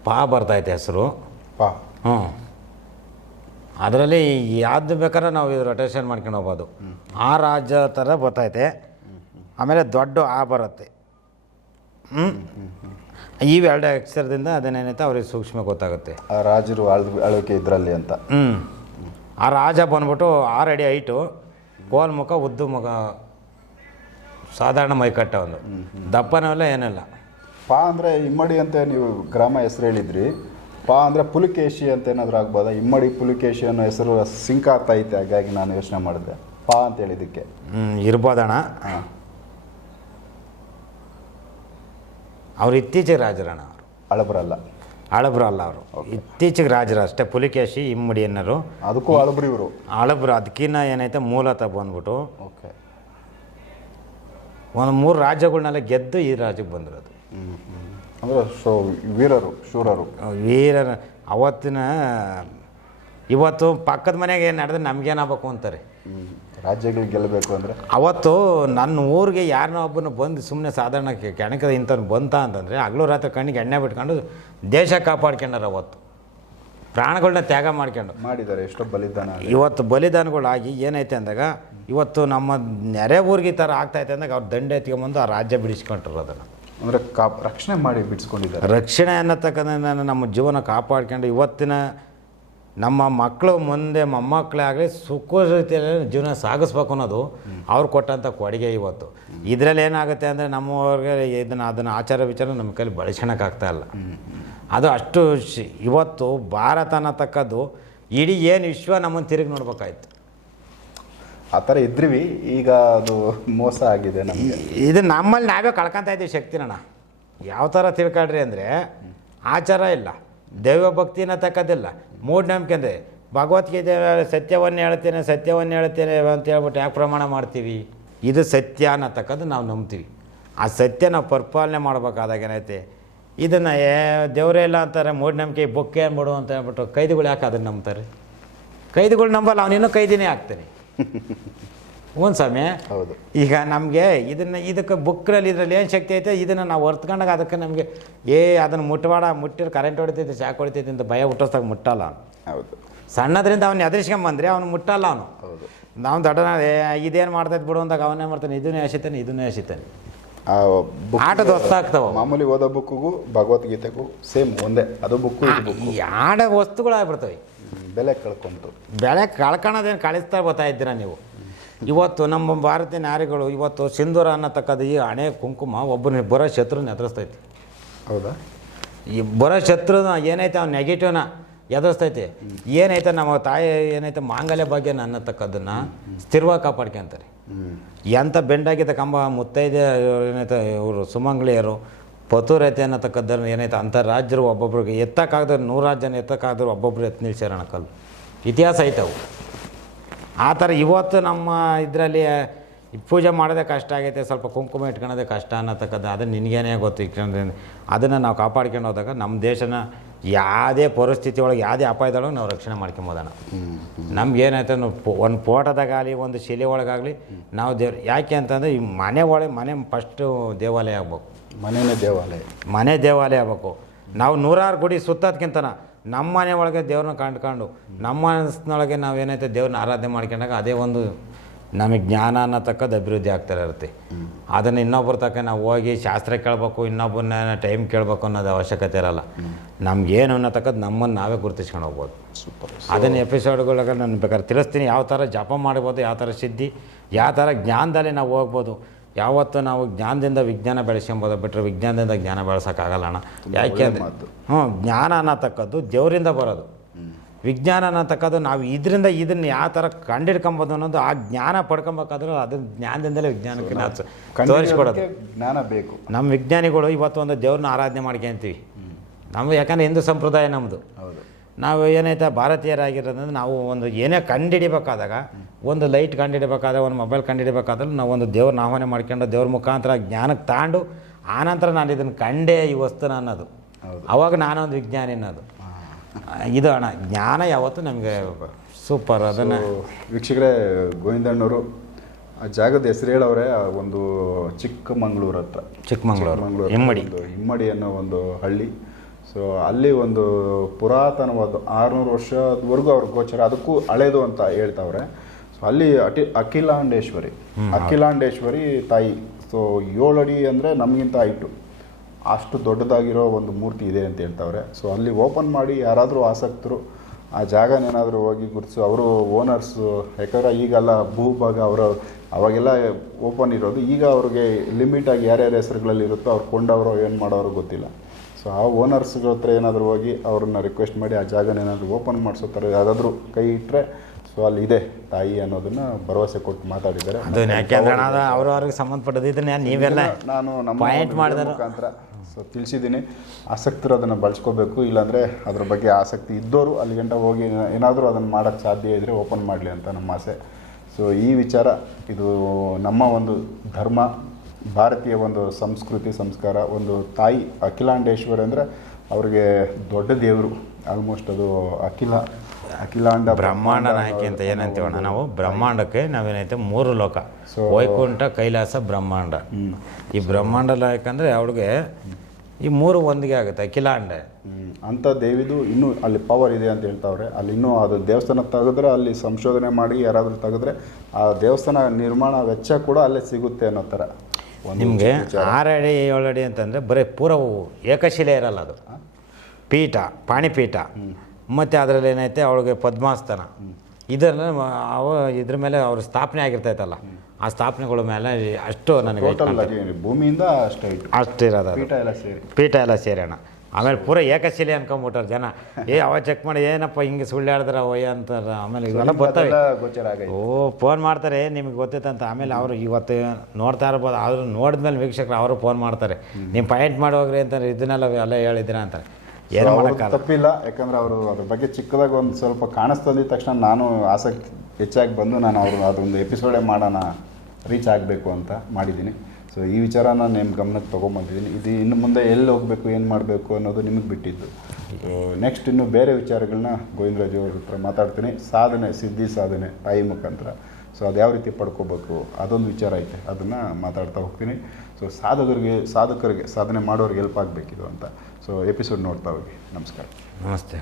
Speaker 1: ಪಾ ಬರ್ತೈತೆ ಹೆಸರು. ಪಾ. ಹ್ಞೂ ಅದರಲ್ಲಿ ಯಾವ್ದು ಬೇಕಾದ್ರೆ ನಾವು ಇದು ರೊಟೇಷನ್ ಮಾಡ್ಕೊಂಡು ಹೋಗ್ಬೋದು. ಆ ರಾಜ್ಯ ಥರ ಬರ್ತೈತೆ ಆಮೇಲೆ ದೊಡ್ಡ ಆ ಬರುತ್ತೆ. ಹ್ಞೂ ಇವೆರಡು ಅಕ್ಷರದಿಂದ ಅದೇನೇನೈತೆ ಅವ್ರಿಗೆ ಸೂಕ್ಷ್ಮ ಗೊತ್ತಾಗುತ್ತೆ.
Speaker 2: ಆ ರಾಜರು ಆಳ್ ಆಳ್ವಿಕೆ ಇದರಲ್ಲಿ ಅಂತ.
Speaker 1: ಹ್ಞೂ ಆ ರಾಜ ಬಂದ್ಬಿಟ್ಟು ಆರು ಅಡಿ ಐಟು ಗೋಲ್ ಮುಖ ಉದ್ದು ಮುಖ ಸಾಧಾರಣ ಮೈಕಟ್ಟ ಒಂದು. ದಪ್ಪನವೆಲ್ಲ ಏನಿಲ್ಲ.
Speaker 2: ಪಾ ಅಂದರೆ ಇಮ್ಮಡಿ ಅಂತ ನೀವು ಗ್ರಾಮ ಹೆಸರು ಹೇಳಿದ್ರಿ. ಪಾ ಅಂದರೆ ಪುಲಿಕೇಶಿ ಅಂತ ಏನಾದರೂ ಆಗ್ಬೋದಾ? ಇಮ್ಮಡಿ ಪುಲಿಕೇಶಿ ಅನ್ನೋ ಹೆಸರು ಸಿಂಕ್ ಆಗ್ತಾ ಐತೆ ಹಾಗಾಗಿ ನಾನು ಯೋಚನೆ ಮಾಡಿದೆ. ಪಾ ಅಂತ ಹೇಳಿದ್ದಕ್ಕೆ.
Speaker 1: ಹ್ಞೂ ಇರ್ಬೋದಣ್ಣ ಹಾಂ ಅವ್ರು ಇತ್ತೀಚೆಗೆ ರಾಜರಣ ಅವರು. ಹಳಬ್ರಲ್ಲ ಹಳಬ್ರು ಅಲ್ಲ ಅವರು. ಇತ್ತೀಚೆಗೆ ರಾಜರು ಅಷ್ಟೇ ಪುಲಿಕೇಶಿ ಇಮ್ಮಡಿ ಅನ್ನೋರು
Speaker 2: ಅದಕ್ಕೂ ಅಳಬ್ರು ಇವರು.
Speaker 1: ಹಳಬ್ರು ಅದಕ್ಕಿನ್ನ ಏನೈತೆ ಮೂಲತಃ ಬಂದ್ಬಿಟ್ಟು. ಓಕೆ ಒಂದು ಮೂರು ರಾಜ್ಯಗಳನ್ನೆಲ್ಲ ಗೆದ್ದು ಈ ರಾಜ್ಯಕ್ಕೆ ಬಂದಿರೋದು
Speaker 2: ಅಂದರೆ ಸೊ ವೀರರು ಶೂರರು.
Speaker 1: ವೀರರು. ಅವತ್ತಿನ ಇವತ್ತು ಪಕ್ಕದ ಮನೆಗೆ ಏನು ನಡೆದ್ರೆ ನಮಗೇನಾಗಬೇಕು ಅಂತಾರೆ.
Speaker 2: ಹ್ಮ್. ರಾಜ್ಯಗಳಿಗೆ ಗೆಲ್ಲಬೇಕು ಅಂದರೆ?
Speaker 1: ಅವತ್ತು ನನ್ನ ಊರಿಗೆ ಯಾರನ್ನೋ ಒಬ್ಬನ ಬಂದು ಸುಮ್ಮನೆ ಸಾಧಾರಣ ಕೆಣಕದ ಇಂಥವ್ನು ಬಂತ ಅಂತಂದರೆ ಹಗಲು ರಾತ್ರಿ ಕಣ್ಣಿಗೆ ಎಣ್ಣೆ ಬಿಟ್ಕೊಂಡು ದೇಶ ಕಾಪಾಡ್ಕೊಂಡಾರ ಅವತ್ತು. ಪ್ರಾಣಗಳನ್ನ ತ್ಯಾಗ ಮಾಡ್ಕೊಂಡು.
Speaker 2: ಮಾಡಿದ್ದಾರೆ ಎಷ್ಟೋ ಬಲಿದಾನ
Speaker 1: ಇವತ್ತು ಬಲಿದಾನಗಳಾಗಿ ಏನೈತೆ ಅಂದಾಗ ಇವತ್ತು ನಮ್ಮ ನೆರೆ ಊರಿಗೆ ಈ ಥರ ಆಗ್ತೈತೆ ಅಂದಾಗ ಅವ್ರು ದಂಡ ಎತ್ಕೊಂಬಂದು ಆ ರಾಜ್ಯ ಬಿಡಿಸ್ಕೊಂಡ್ರು ಅದನ್ನು.
Speaker 2: ಅಂದರೆ ಕಾಪ್ ರಕ್ಷಣೆ ಮಾಡಿ ಬಿಡಿಸ್ಕೊಂಡಿದ್ದಾರೆ.
Speaker 1: ರಕ್ಷಣೆ ಅನ್ನತಕ್ಕಂಥ ನಮ್ಮ ಜೀವನ ಕಾಪಾಡ್ಕೊಂಡು ಇವತ್ತಿನ ನಮ್ಮ ಮಕ್ಕಳು ಮುಂದೆ ಮೊಮ್ಮಕ್ಕಳೇ ಆಗಲಿ ಸುಖ ರೀತಿಯಲ್ಲಿ ಜೀವನ ಸಾಗಿಸ್ಬೇಕು ಅನ್ನೋದು ಅವ್ರು ಕೊಟ್ಟಂಥ ಕೊಡುಗೆ ಇವತ್ತು. ಇದರಲ್ಲಿ ಏನಾಗುತ್ತೆ ಅಂದರೆ ನಮ್ಮವ್ರಿಗೆ ಇದನ್ನು ಅದನ್ನು ಆಚಾರ ವಿಚಾರ ನಮ್ಮ ಕೈಲಿ ಬಳಸ್ಕೊಳಕ್ಕಾಗ್ತಾ ಇಲ್ಲ. ಅದು ಅಷ್ಟು ಇವತ್ತು ಭಾರತ ಅನ್ನತಕ್ಕದ್ದು ಇಡೀ ಏನು ವಿಶ್ವ ನಮ್ಮನ್ನು ತಿರುಗಿ ನೋಡ್ಬೇಕಾಯ್ತು.
Speaker 2: ಆ ಥರ ಇದ್ರಿವಿ ಈಗ ಅದು ಮೋಸ ಆಗಿದೆ ನಮಗೆ.
Speaker 1: ಇದು ನಮ್ಮಲ್ಲಿ ನಾವೇ ಕಳ್ಕೊತಾ ಇದ್ದೀವಿ ಶಕ್ತಿನಣ್ಣ ಯಾವ ಥರ ತಿಳ್ಕೊಳ್ರಿ ಅಂದರೆ ಆಚಾರ ಇಲ್ಲ. ದೈವ ಭಕ್ತಿನ ತಕ್ಕದಿಲ್ಲ ಮೂಢನಂಬಿಕೆ ಅಂದರೆ ಭಗವದ್ಗೀತೆ ಸತ್ಯವನ್ನು ಹೇಳ್ತೇನೆ ಸತ್ಯವನ್ನು ಹೇಳ್ತೇನೆ ಅಂತ ಹೇಳ್ಬಿಟ್ಟು ಯಾಕೆ ಪ್ರಮಾಣ ಮಾಡ್ತೀವಿ? ಇದು ಸತ್ಯ ಅನ್ನತಕ್ಕದ್ದು ನಾವು ನಂಬ್ತೀವಿ. ಆ ಸತ್ಯ ನಾವು ಪರಿಪಾಲನೆ ಮಾಡ್ಬೇಕಾದಾಗ ಏನೈತೆ ಇದನ್ನು ಏ, ದೇವರೇ ಇಲ್ಲ ಅಂತಾರೆ ಮೂಢನಂಬಿಕೆ ಬೊಕ್ಕೆ ಅಂದ್ಬಿಡು ಅಂತ ಹೇಳ್ಬಿಟ್ಟು ಕೈದಿಗಳು ಯಾಕೆ ಅದನ್ನು ನಂಬ್ತಾರೆ? ಕೈದಿಗಳು ನಂಬಲ್ಲ ಅವನಿನ್ನೂ ಕೈದಿನೇ ಆಗ್ತಾನೆ. [LAUGHS] ಒಂದು ಸಮಯ ಹೌದು. ಈಗ ನಮಗೆ ಇದನ್ನು ಇದಕ್ಕೆ ಬುಕ್ರಲ್ಲಿ ಇದರಲ್ಲಿ ಏನು ಶಕ್ತಿ ಐತೆ ಇದನ್ನು ನಾವು ಹೊರ್ತ್ಕೊಂಡಾಗ ಅದಕ್ಕೆ ನಮಗೆ ಏ ಅದನ್ನು ಮುಟ್ಟಬೇಡ ಮುಟ್ಟಿರೋ ಕರೆಂಟ್ ಹೊಡಿತೈತೆ ಶಾಕ್ ಹೊಡಿತೈತೆ ಅಂತ ಭಯ ಹುಟ್ಟಿಸ್ದಾಗ ಮುಟ್ಟಲ್ಲ ಹೌದು. ಸಣ್ಣದ್ರಿಂದ ಅವ್ನು ಎದುರಿಸ್ಕೊಂಬಂದ್ರೆ ಅವನು ಮುಟ್ಟಲ್ಲ ಅವನು. ಹೌದು. ನಾವು ದೊಡ್ಡನ ಇದೇನು ಮಾಡ್ತೈತೆ ಬಿಡು ಅಂದಾಗ ಅವನೇ ಮಾಡ್ತಾನೆ ಇದನ್ನೇ ಎಸಿತಾನೆ ಇದನ್ನೇ ಎಸಿತಾನೆ. ಆ book- ಆಟದ ಹೊಸ್ತಾಗ್ತಾವ
Speaker 2: ಮಾಮೂಲಿ ಓದೋ ಬುಕ್ಕಿಗೂ ಭಗವದ್ಗೀತೆಗೂ ಸೇಮ್ ಒಂದೇ ಅದು ಬುಕ್ಕು ಇದು
Speaker 1: ಈ ಆಡ ವಸ್ತುಗಳಾಗ್ಬಿಡ್ತವೆ.
Speaker 2: ಬೆಲೆ ಕಳ್ಕೊಂತು.
Speaker 1: ಬೆಳೆ ಕಳ್ಕೊಳೋದೇನು ಕಳಿಸ್ತಾ ಬರ್ತಾ ಇದ್ದೀರಾ ನೀವು? ಇವತ್ತು ನಮ್ಮ ಭಾರತೀಯ ನಾರಿಗಳು ಇವತ್ತು ಸಿಂಧೂರ ಅನ್ನತಕ್ಕದ್ದು ಈ ಹಣೆ ಕುಂಕುಮ ಒಬ್ಬನ ಬರ ಶತ್ರುನ ಎದುರಿಸ್ತೈತಿ. ಹೌದಾ? ಈ ಬರ ಶತ್ರುನ ಏನೈತೆ ಅವ್ನು ನೆಗೆಟಿವ್ನ ಎದುರಿಸ್ತೈತಿ. ಏನೈತೆ ನಮ್ಮ ತಾಯಿ ಏನೈತೆ ಮಾಂಗಲ್ಯ ಭಾಗ್ಯ ಅನ್ನತಕ್ಕದನ್ನು ಸ್ಥಿರವಾಗಿ ಕಾಪಾಡ್ಕೊಂತಾರೆ ಎಂಥ ಬೆಂಡಾಗಿದ್ದ ಕಂಬ ಮುತ್ತೈದೆ ಏನೈತೆ ಇವರು ಸುಮಂಗ್ಲಿಯರು ಪತುರೈತೆ ಅನ್ನತಕ್ಕದ್ದನ್ನು ಏನೈತೆ ಅಂತಾರಾಜ್ಯರು ಒಬ್ಬೊಬ್ರಿಗೆ ಎತ್ತಕ್ಕಾಗದ್ರು ನೂರಾರು ಜನ ಎತ್ತಕ್ಕಾದ್ರು ಒಬ್ಬೊಬ್ರು ಎತ್ತು ನಿಲ್ಸ್ಯಾರ ಕಲ್ಲು. ಇತಿಹಾಸ ಐತವು ಆ ಥರ ಇವತ್ತು ನಮ್ಮ ಇದರಲ್ಲಿ ಪೂಜೆ ಮಾಡೋದೇ ಕಷ್ಟ ಆಗೈತೆ ಸ್ವಲ್ಪ ಕುಂಕುಮ ಇಟ್ಕೊಳೋದೇ ಕಷ್ಟ ಅನ್ನತಕ್ಕಂಥ ಅದು ನಿನಗೇನೇ ಗೊತ್ತು ಇಟ್ಕೊಂಡು ಅದನ್ನು ನಾವು ಕಾಪಾಡ್ಕೊಂಡು ಹೋದಾಗ ನಮ್ಮ ದೇಶನ ಯಾವುದೇ ಪರಿಸ್ಥಿತಿ ಒಳಗೆ ಯಾವುದೇ ಅಪಾಯದೊಳಗೆ ನಾವು ರಕ್ಷಣೆ ಮಾಡ್ಕೊಂಬೋದಣ ನಮ್ಗೆ ಏನಾಯ್ತು ಒಂದು ಫೋಟೋದಾಗಲಿ ಒಂದು ಶಿಲೆ ಒಳಗಾಗಲಿ ನಾವು ದೇವ್ರ ಯಾಕೆ ಅಂತಂದರೆ ಈ ಮನೆ ಒಳಗೆ ಮನೆ ಫಸ್ಟು ದೇವಾಲಯ ಆಗ್ಬೇಕು.
Speaker 2: ಮನೆಯೇ ದೇವಾಲಯ.
Speaker 1: ಮನೆ ದೇವಾಲಯ ಆಗ್ಬೇಕು. ನಾವು ನೂರಾರು ಗುಡಿ ಸುತ್ತೋದ್ಕಿಂತನ ನಮ್ಮ ಮನೆ ಒಳಗೆ ದೇವ್ರನ್ನ ಕಂಡ್ಕೊಂಡು ನಮ್ಮ ಮನಸ್ಸಿನೊಳಗೆ ನಾವು ಏನೈತೆ ದೇವ್ರನ್ನ ಆರಾಧನೆ ಮಾಡ್ಕೊಂಡಾಗ ಅದೇ ಒಂದು ನಮಗೆ ಜ್ಞಾನ ಅನ್ನತಕ್ಕದ್ದು ಅಭಿವೃದ್ಧಿ ಆಗ್ತಾ ಇರುತ್ತೆ. ಅದನ್ನು ಇನ್ನೊಬ್ಬರ ತಕ್ಕ ನಾವು ಹೋಗಿ ಶಾಸ್ತ್ರ ಕೇಳಬೇಕು ಇನ್ನೊಬ್ಬನ ಟೈಮ್ ಕೇಳಬೇಕು ಅನ್ನೋದು ಅವಶ್ಯಕತೆ ಇರಲ್ಲ. ನಮ್ಗೇನು ಅನ್ನತಕ್ಕದ್ದು ನಮ್ಮನ್ನು ನಾವೇ ಗುರುತಿಸ್ಕೊಂಡು ಹೋಗ್ಬೋದು. ಸೂಪರ್. ಅದನ್ನು ಎಪಿಸೋಡ್ಗಳಾಗ ನಾನು ಬೇಕಾದ್ರೆ ತಿಳಿಸ್ತೀನಿ ಯಾವ ಥರ ಜಪ ಮಾಡ್ಬೋದು ಯಾವ ಥರ ಸಿದ್ಧಿ ಯಾವ ಥರ ಜ್ಞಾನದಲ್ಲಿ ನಾವು ಹೋಗ್ಬೋದು. ಯಾವತ್ತು ನಾವು ಜ್ಞಾನದಿಂದ ವಿಜ್ಞಾನ ಬೆಳೆಸ್ಕೊಬೋದು ಬಿಟ್ಟರೆ ವಿಜ್ಞಾನದಿಂದ ಜ್ಞಾನ ಬೆಳೆಸೋಕ್ಕಾಗಲ್ಲ ಅಣ್ಣ ಯಾಕೆ. ಹ್ಞೂ ಜ್ಞಾನ ಅನ್ನತಕ್ಕದ್ದು ದೇವರಿಂದ ಬರೋದು. ವಿಜ್ಞಾನ ಅನ್ನತಕ್ಕದ್ದು ನಾವು ಇದರಿಂದ ಇದನ್ನು ಯಾವ ಥರ ಕಂಡಿಡ್ಕೊಬೋದು ಅನ್ನೋದು ಆ ಜ್ಞಾನ ಪಡ್ಕೊಬೇಕಾದ್ರೆ ಅದನ್ನ ಜ್ಞಾನದಿಂದಲೇ ವಿಜ್ಞಾನಕ್ಕೆ ನಾಚು ತೋರಿಸ್ಕೊಡೋದು. ಜ್ಞಾನ ಬೇಕು. ನಮ್ಮ ವಿಜ್ಞಾನಿಗಳು ಇವತ್ತು ಒಂದು ದೇವ್ರನ್ನ ಆರಾಧನೆ ಮಾಡ್ಕೊಂತೀವಿ ನಮ್ಮ ಯಾಕಂದರೆ ಹಿಂದೂ ಸಂಪ್ರದಾಯ ನಮ್ಮದು ನಾವು ಏನೈತೆ ಭಾರತೀಯರಾಗಿರೋದ್ರಿಂದ ನಾವು ಒಂದು ಏನೇ ಕಂಡುಹಿಡಿಬೇಕಾದಾಗ ಒಂದು ಲೈಟ್ ಕಂಡುಹಿಡಿಬೇಕಾದಾಗ ಒಂದು ಮೊಬೈಲ್ ಕಂಡುಹಿಡಬೇಕಾದ್ರೂ ನಾವು ಒಂದು ದೇವ್ರ ಆಹ್ವಾನ ಮಾಡ್ಕೊಂಡು ದೇವ್ರ ಮುಖಾಂತರ ಜ್ಞಾನಕ್ಕೆ ತಾಂಡು ಆನಂತರ ನಾನು ಇದನ್ನು ಕಂಡೇ ಈ ವಸ್ತುನ ಅನ್ನೋದು. ಅವಾಗ ನಾನೊಂದು ವಿಜ್ಞಾನಿ ಅನ್ನೋದು. ಇದು ಅಣ್ಣ ಜ್ಞಾನ ಯಾವತ್ತು ನಮಗೆ ಸೂಪರ್ ಅದನ್ನು.
Speaker 2: ವೀಕ್ಷಕರೇ ಗೋವಿಂದಣ್ಣವರು ಆ ಜಾಗದ ಹೆಸರು ಹೇಳವ್ರೆ ಒಂದು ಚಿಕ್ಕಮಂಗ್ಳೂರು ಹತ್ರ.
Speaker 1: ಚಿಕ್ಕಮಂಗ್ಳೂರು ಮಂಗ್ಳೂರು ಹಿಮ್ಮಡಿ. ಇಮ್ಮಡಿ
Speaker 2: ಇಮ್ಮಡಿ ಅನ್ನೋ ಒಂದು ಹಳ್ಳಿ. ಸೊ ಅಲ್ಲಿ ಒಂದು ಪುರಾತನವಾದ ಆರುನೂರು ವರ್ಷದವರೆಗೂ ಅವ್ರ ಗೋಚರ ಅದಕ್ಕೂ ಹಳೇದು ಅಂತ ಹೇಳ್ತಾವ್ರೆ. ಅಲ್ಲಿ ಅಟಿ ಅಖಿಲಾಂಡೇಶ್ವರಿ. ಅಖಿಲಾಂಡೇಶ್ವರಿ ತಾಯಿ. ಸೊ ಏಳು ಅಡಿ ಅಂದರೆ ನಮಗಿಂತ ಐಟು. ಅಷ್ಟು ದೊಡ್ಡದಾಗಿರೋ ಒಂದು ಮೂರ್ತಿ ಇದೆ ಅಂತ ಹೇಳ್ತಾವ್ರೆ. ಸೊ ಅಲ್ಲಿ ಓಪನ್ ಮಾಡಿ ಯಾರಾದರೂ ಆಸಕ್ತರು ಆ ಜಾಗನೇನಾದರೂ ಹೋಗಿ ಗುರುತಿಸು ಅವರು ಓನರ್ಸು ಯಾಕಂದರೆ ಈಗೆಲ್ಲ ಭೂಭಾಗ ಅವರ ಅವಾಗೆಲ್ಲ ಓಪನ್ ಇರೋದು. ಈಗ ಅವ್ರಿಗೆ ಲಿಮಿಟಾಗಿ ಯಾರ್ಯಾರ ಹೆಸರುಗಳಲ್ಲಿ ಇರುತ್ತೋ ಅವ್ರು ಕೊಂಡವರು ಏನು ಮಾಡೋರು ಗೊತ್ತಿಲ್ಲ. ಸೊ ಆ ಓನರ್ಸ್ಗಳ ಹತ್ರ ಏನಾದರೂ ಹೋಗಿ ಅವ್ರನ್ನ ರಿಕ್ವೆಸ್ಟ್ ಮಾಡಿ ಆ ಜಾಗನೇನಾದರೂ ಓಪನ್ ಮಾಡಿಸೋ ಥರ ಯಾವುದಾದ್ರೂ ಕೈ ಇಟ್ಟರೆ ಸೊ ಅಲ್ಲಿ ಇದೆ ತಾಯಿ ಅನ್ನೋದನ್ನ ಭರವಸೆ ಕೊಟ್ಟು ಮಾತಾಡಿದ್ದಾರೆ.
Speaker 1: ಅದನ್ನ ಯಾಕೆಂದ್ರೆ ಅದು ಅವ್ರವ್ರಿಗೆ ಸಂಬಂಧಪಟ್ಟದ್ದು ನೀವೆಲ್ಲ ನಾನು ನಮ್ಮ.
Speaker 2: ಮುಖಾಂತರ ಸೊ ತಿಳಿಸಿದ್ದೀನಿ. ಆಸಕ್ತರು ಅದನ್ನು ಬಳಸ್ಕೋಬೇಕು ಇಲ್ಲಾಂದರೆ ಅದ್ರ ಬಗ್ಗೆ ಆಸಕ್ತಿ ಇದ್ದವರು ಅಲ್ಲಿ ಗಂಟ ಹೋಗಿ ಏನಾದರೂ ಅದನ್ನು ಮಾಡೋಕ್ಕೆ ಸಾಧ್ಯ ಇದ್ದರೆ ಓಪನ್ ಮಾಡಲಿ ಅಂತ ನಮ್ಮ ಆಸೆ. ಸೊ ಈ ವಿಚಾರ ಇದು ನಮ್ಮ ಒಂದು ಧರ್ಮ ಭಾರತೀಯ ಒಂದು ಸಂಸ್ಕೃತಿ ಸಂಸ್ಕಾರ ಒಂದು ತಾಯಿ ಅಖಿಲಾಂಡೇಶ್ವರಿ ಅಂದರೆ ಅವ್ರಿಗೆ ದೊಡ್ಡ ದೇವರು. ಆಲ್ಮೋಸ್ಟ್ ಅದು ಅಖಿಲ.
Speaker 1: ಅಖಿಲಾಂಡ ಬ್ರಹ್ಮಾಂಡ ನಾಯಕಿ ಅಂತ ಏನಂತೀವಣ್ಣ ನಾವು ಬ್ರಹ್ಮಾಂಡಕ್ಕೆ ನಾವೇನೈತೆ? ಮೂರು ಲೋಕ. ವೈಕುಂಠ ಕೈಲಾಸ ಬ್ರಹ್ಮಾಂಡ. ಹ್ಮ್. ಈ ಬ್ರಹ್ಮಾಂಡ ನಾಯಕ ಅಂದರೆ ಅವಳಿಗೆ ಈ ಮೂರು ಒಂದಿಗೆ ಆಗುತ್ತೆ ಅಖಿಲಾಂಡ
Speaker 2: ಅಂತ ದೇವಿದು ಇನ್ನೂ ಅಲ್ಲಿ ಪವರ್ ಇದೆ ಅಂತ ಹೇಳ್ತಾವ್ರೆ. ಅಲ್ಲಿ ಇನ್ನೂ ಅದು ದೇವಸ್ಥಾನ ತೆಗೆದ್ರೆ ಅಲ್ಲಿ ಸಂಶೋಧನೆ ಮಾಡಿ ಯಾರಾದರೂ ತೆಗೆದ್ರೆ ಆ ದೇವಸ್ಥಾನ ನಿರ್ಮಾಣ ವೆಚ್ಚ ಕೂಡ ಅಲ್ಲೇ ಸಿಗುತ್ತೆ ಅನ್ನೋ ಥರ.
Speaker 1: ನಿಮಗೆ ಆರಡಿ ಆರು ಅಡಿ ಏಳು ಅಡಿ ಅಂತಂದರೆ ಬರೀ ಪೂರ ಏಕಶಿಲೆ ಇರಲ್ಲ ಅದು. ಪೀಠ ಪಾಣಿಪೀಠ. ಮತ್ತು ಅದರಲ್ಲಿ ಏನೈತೆ ಅವಳಿಗೆ ಪದ್ಮಾಸ್ತನ ಇದನ್ನು ಅವ ಇದ್ರ ಮೇಲೆ ಅವ್ರ ಸ್ಥಾಪನೆ ಆಗಿರ್ತೈತಲ್ಲ. ಆ ಸ್ಥಾಪನೆಗಳ ಮೇಲೆ ಅಷ್ಟು ನನಗೆ
Speaker 2: ಭೂಮಿಯಿಂದ ಅಷ್ಟು
Speaker 1: ಅಷ್ಟು ಇರೋದು ಪೀಠ ಎಲ್ಲ ಸೇರೋಣ ಆಮೇಲೆ ಪೂರ ಏಕಶಿಲೆ ಅನ್ಕೊಂಬಿಟ್ಟಾರೆ ಜನ. ಏ ಅವ ಚೆಕ್ ಮಾಡಿ ಏನಪ್ಪ ಹಿಂಗೆ ಸುಳ್ಳು ಹೇಳಿದ್ರ ಒಯ್ಯ ಅಂತಾರೆ. ಆಮೇಲೆ ಇವೆಲ್ಲ ಗೊತ್ತಾಗ ಓ ಫೋನ್ ಮಾಡ್ತಾರೆ ನಿಮ್ಗೆ ಗೊತ್ತೈತಂತ ಆಮೇಲೆ ಅವರು ಇವತ್ತು ನೋಡ್ತಾ ಇರ್ಬೋದು. ಆದ್ರೂ ನೋಡಿದ್ಮೇಲೆ ವೀಕ್ಷಕರು ಅವರು ಫೋನ್ ಮಾಡ್ತಾರೆ. ನೀವು ಪಾಯಿಂಟ್ ಮಾಡೋಗ್ರಿ ಅಂತಾರೆ ಇದನ್ನೆಲ್ಲ ಎಲ್ಲ ಹೇಳಿದ್ದೀರಾ ಅಂತಾರೆ.
Speaker 2: ಏನು ತಪ್ಪಿಲ್ಲ ಯಾಕಂದ್ರೆ ಅವರು ಅದ್ರ ಬಗ್ಗೆ ಚಿಕ್ಕದಾಗ ಒಂದು ಸ್ವಲ್ಪ ಕಾಣಿಸ್ತಂದಿದ ತಕ್ಷಣ ನಾನು ಆಸಕ್ತಿ ಹೆಚ್ಚಾಗಿ ಬಂದು ನಾನು ಅವರು ಅದೊಂದು ಎಪಿಸೋಡೇ ಮಾಡೋಣ ರೀಚ್ ಆಗಬೇಕು ಅಂತ ಮಾಡಿದ್ದೀನಿ. ಸೊ ಈ ವಿಚಾರನ ನಿಮ್ಮ ಗಮನಕ್ಕೆ ತೊಗೊಂಬಂದಿದ್ದೀನಿ. ಇದು ಇನ್ನು ಮುಂದೆ ಎಲ್ಲಿ ಹೋಗಬೇಕು ಏನು ಮಾಡಬೇಕು ಅನ್ನೋದು ನಿಮಗೆ ಬಿಟ್ಟಿದ್ದು. ನೆಕ್ಸ್ಟ್ ಇನ್ನು ಬೇರೆ ವಿಚಾರಗಳನ್ನ ಗೋವಿಂದರಾಜು ಅವ್ರ ಹತ್ರ ಮಾತಾಡ್ತೀನಿ. ಸಾಧನೆ ಸಿದ್ಧಿ ಸಾಧನೆ ತಾಯಿ ಮುಖಾಂತರ. ಸೊ ಅದು ಯಾವ ರೀತಿ ಪಡ್ಕೋಬೇಕು ಅದೊಂದು ವಿಚಾರ ಐತೆ. ಅದನ್ನು ಮಾತಾಡ್ತಾ ಹೋಗ್ತೀನಿ. ಸೊ ಸಾಧಕರಿಗೆ ಸಾಧಕರಿಗೆ ಸಾಧನೆ ಮಾಡೋರಿಗೆ ಹೆಲ್ಪ್ ಆಗಬೇಕಿದು ಅಂತ. ಸೊ ಎಪಿಸೋಡ್ ನೋಡ್ತಾ ಹೋಗಿ. ನಮಸ್ಕಾರ.
Speaker 1: ನಮಸ್ತೆ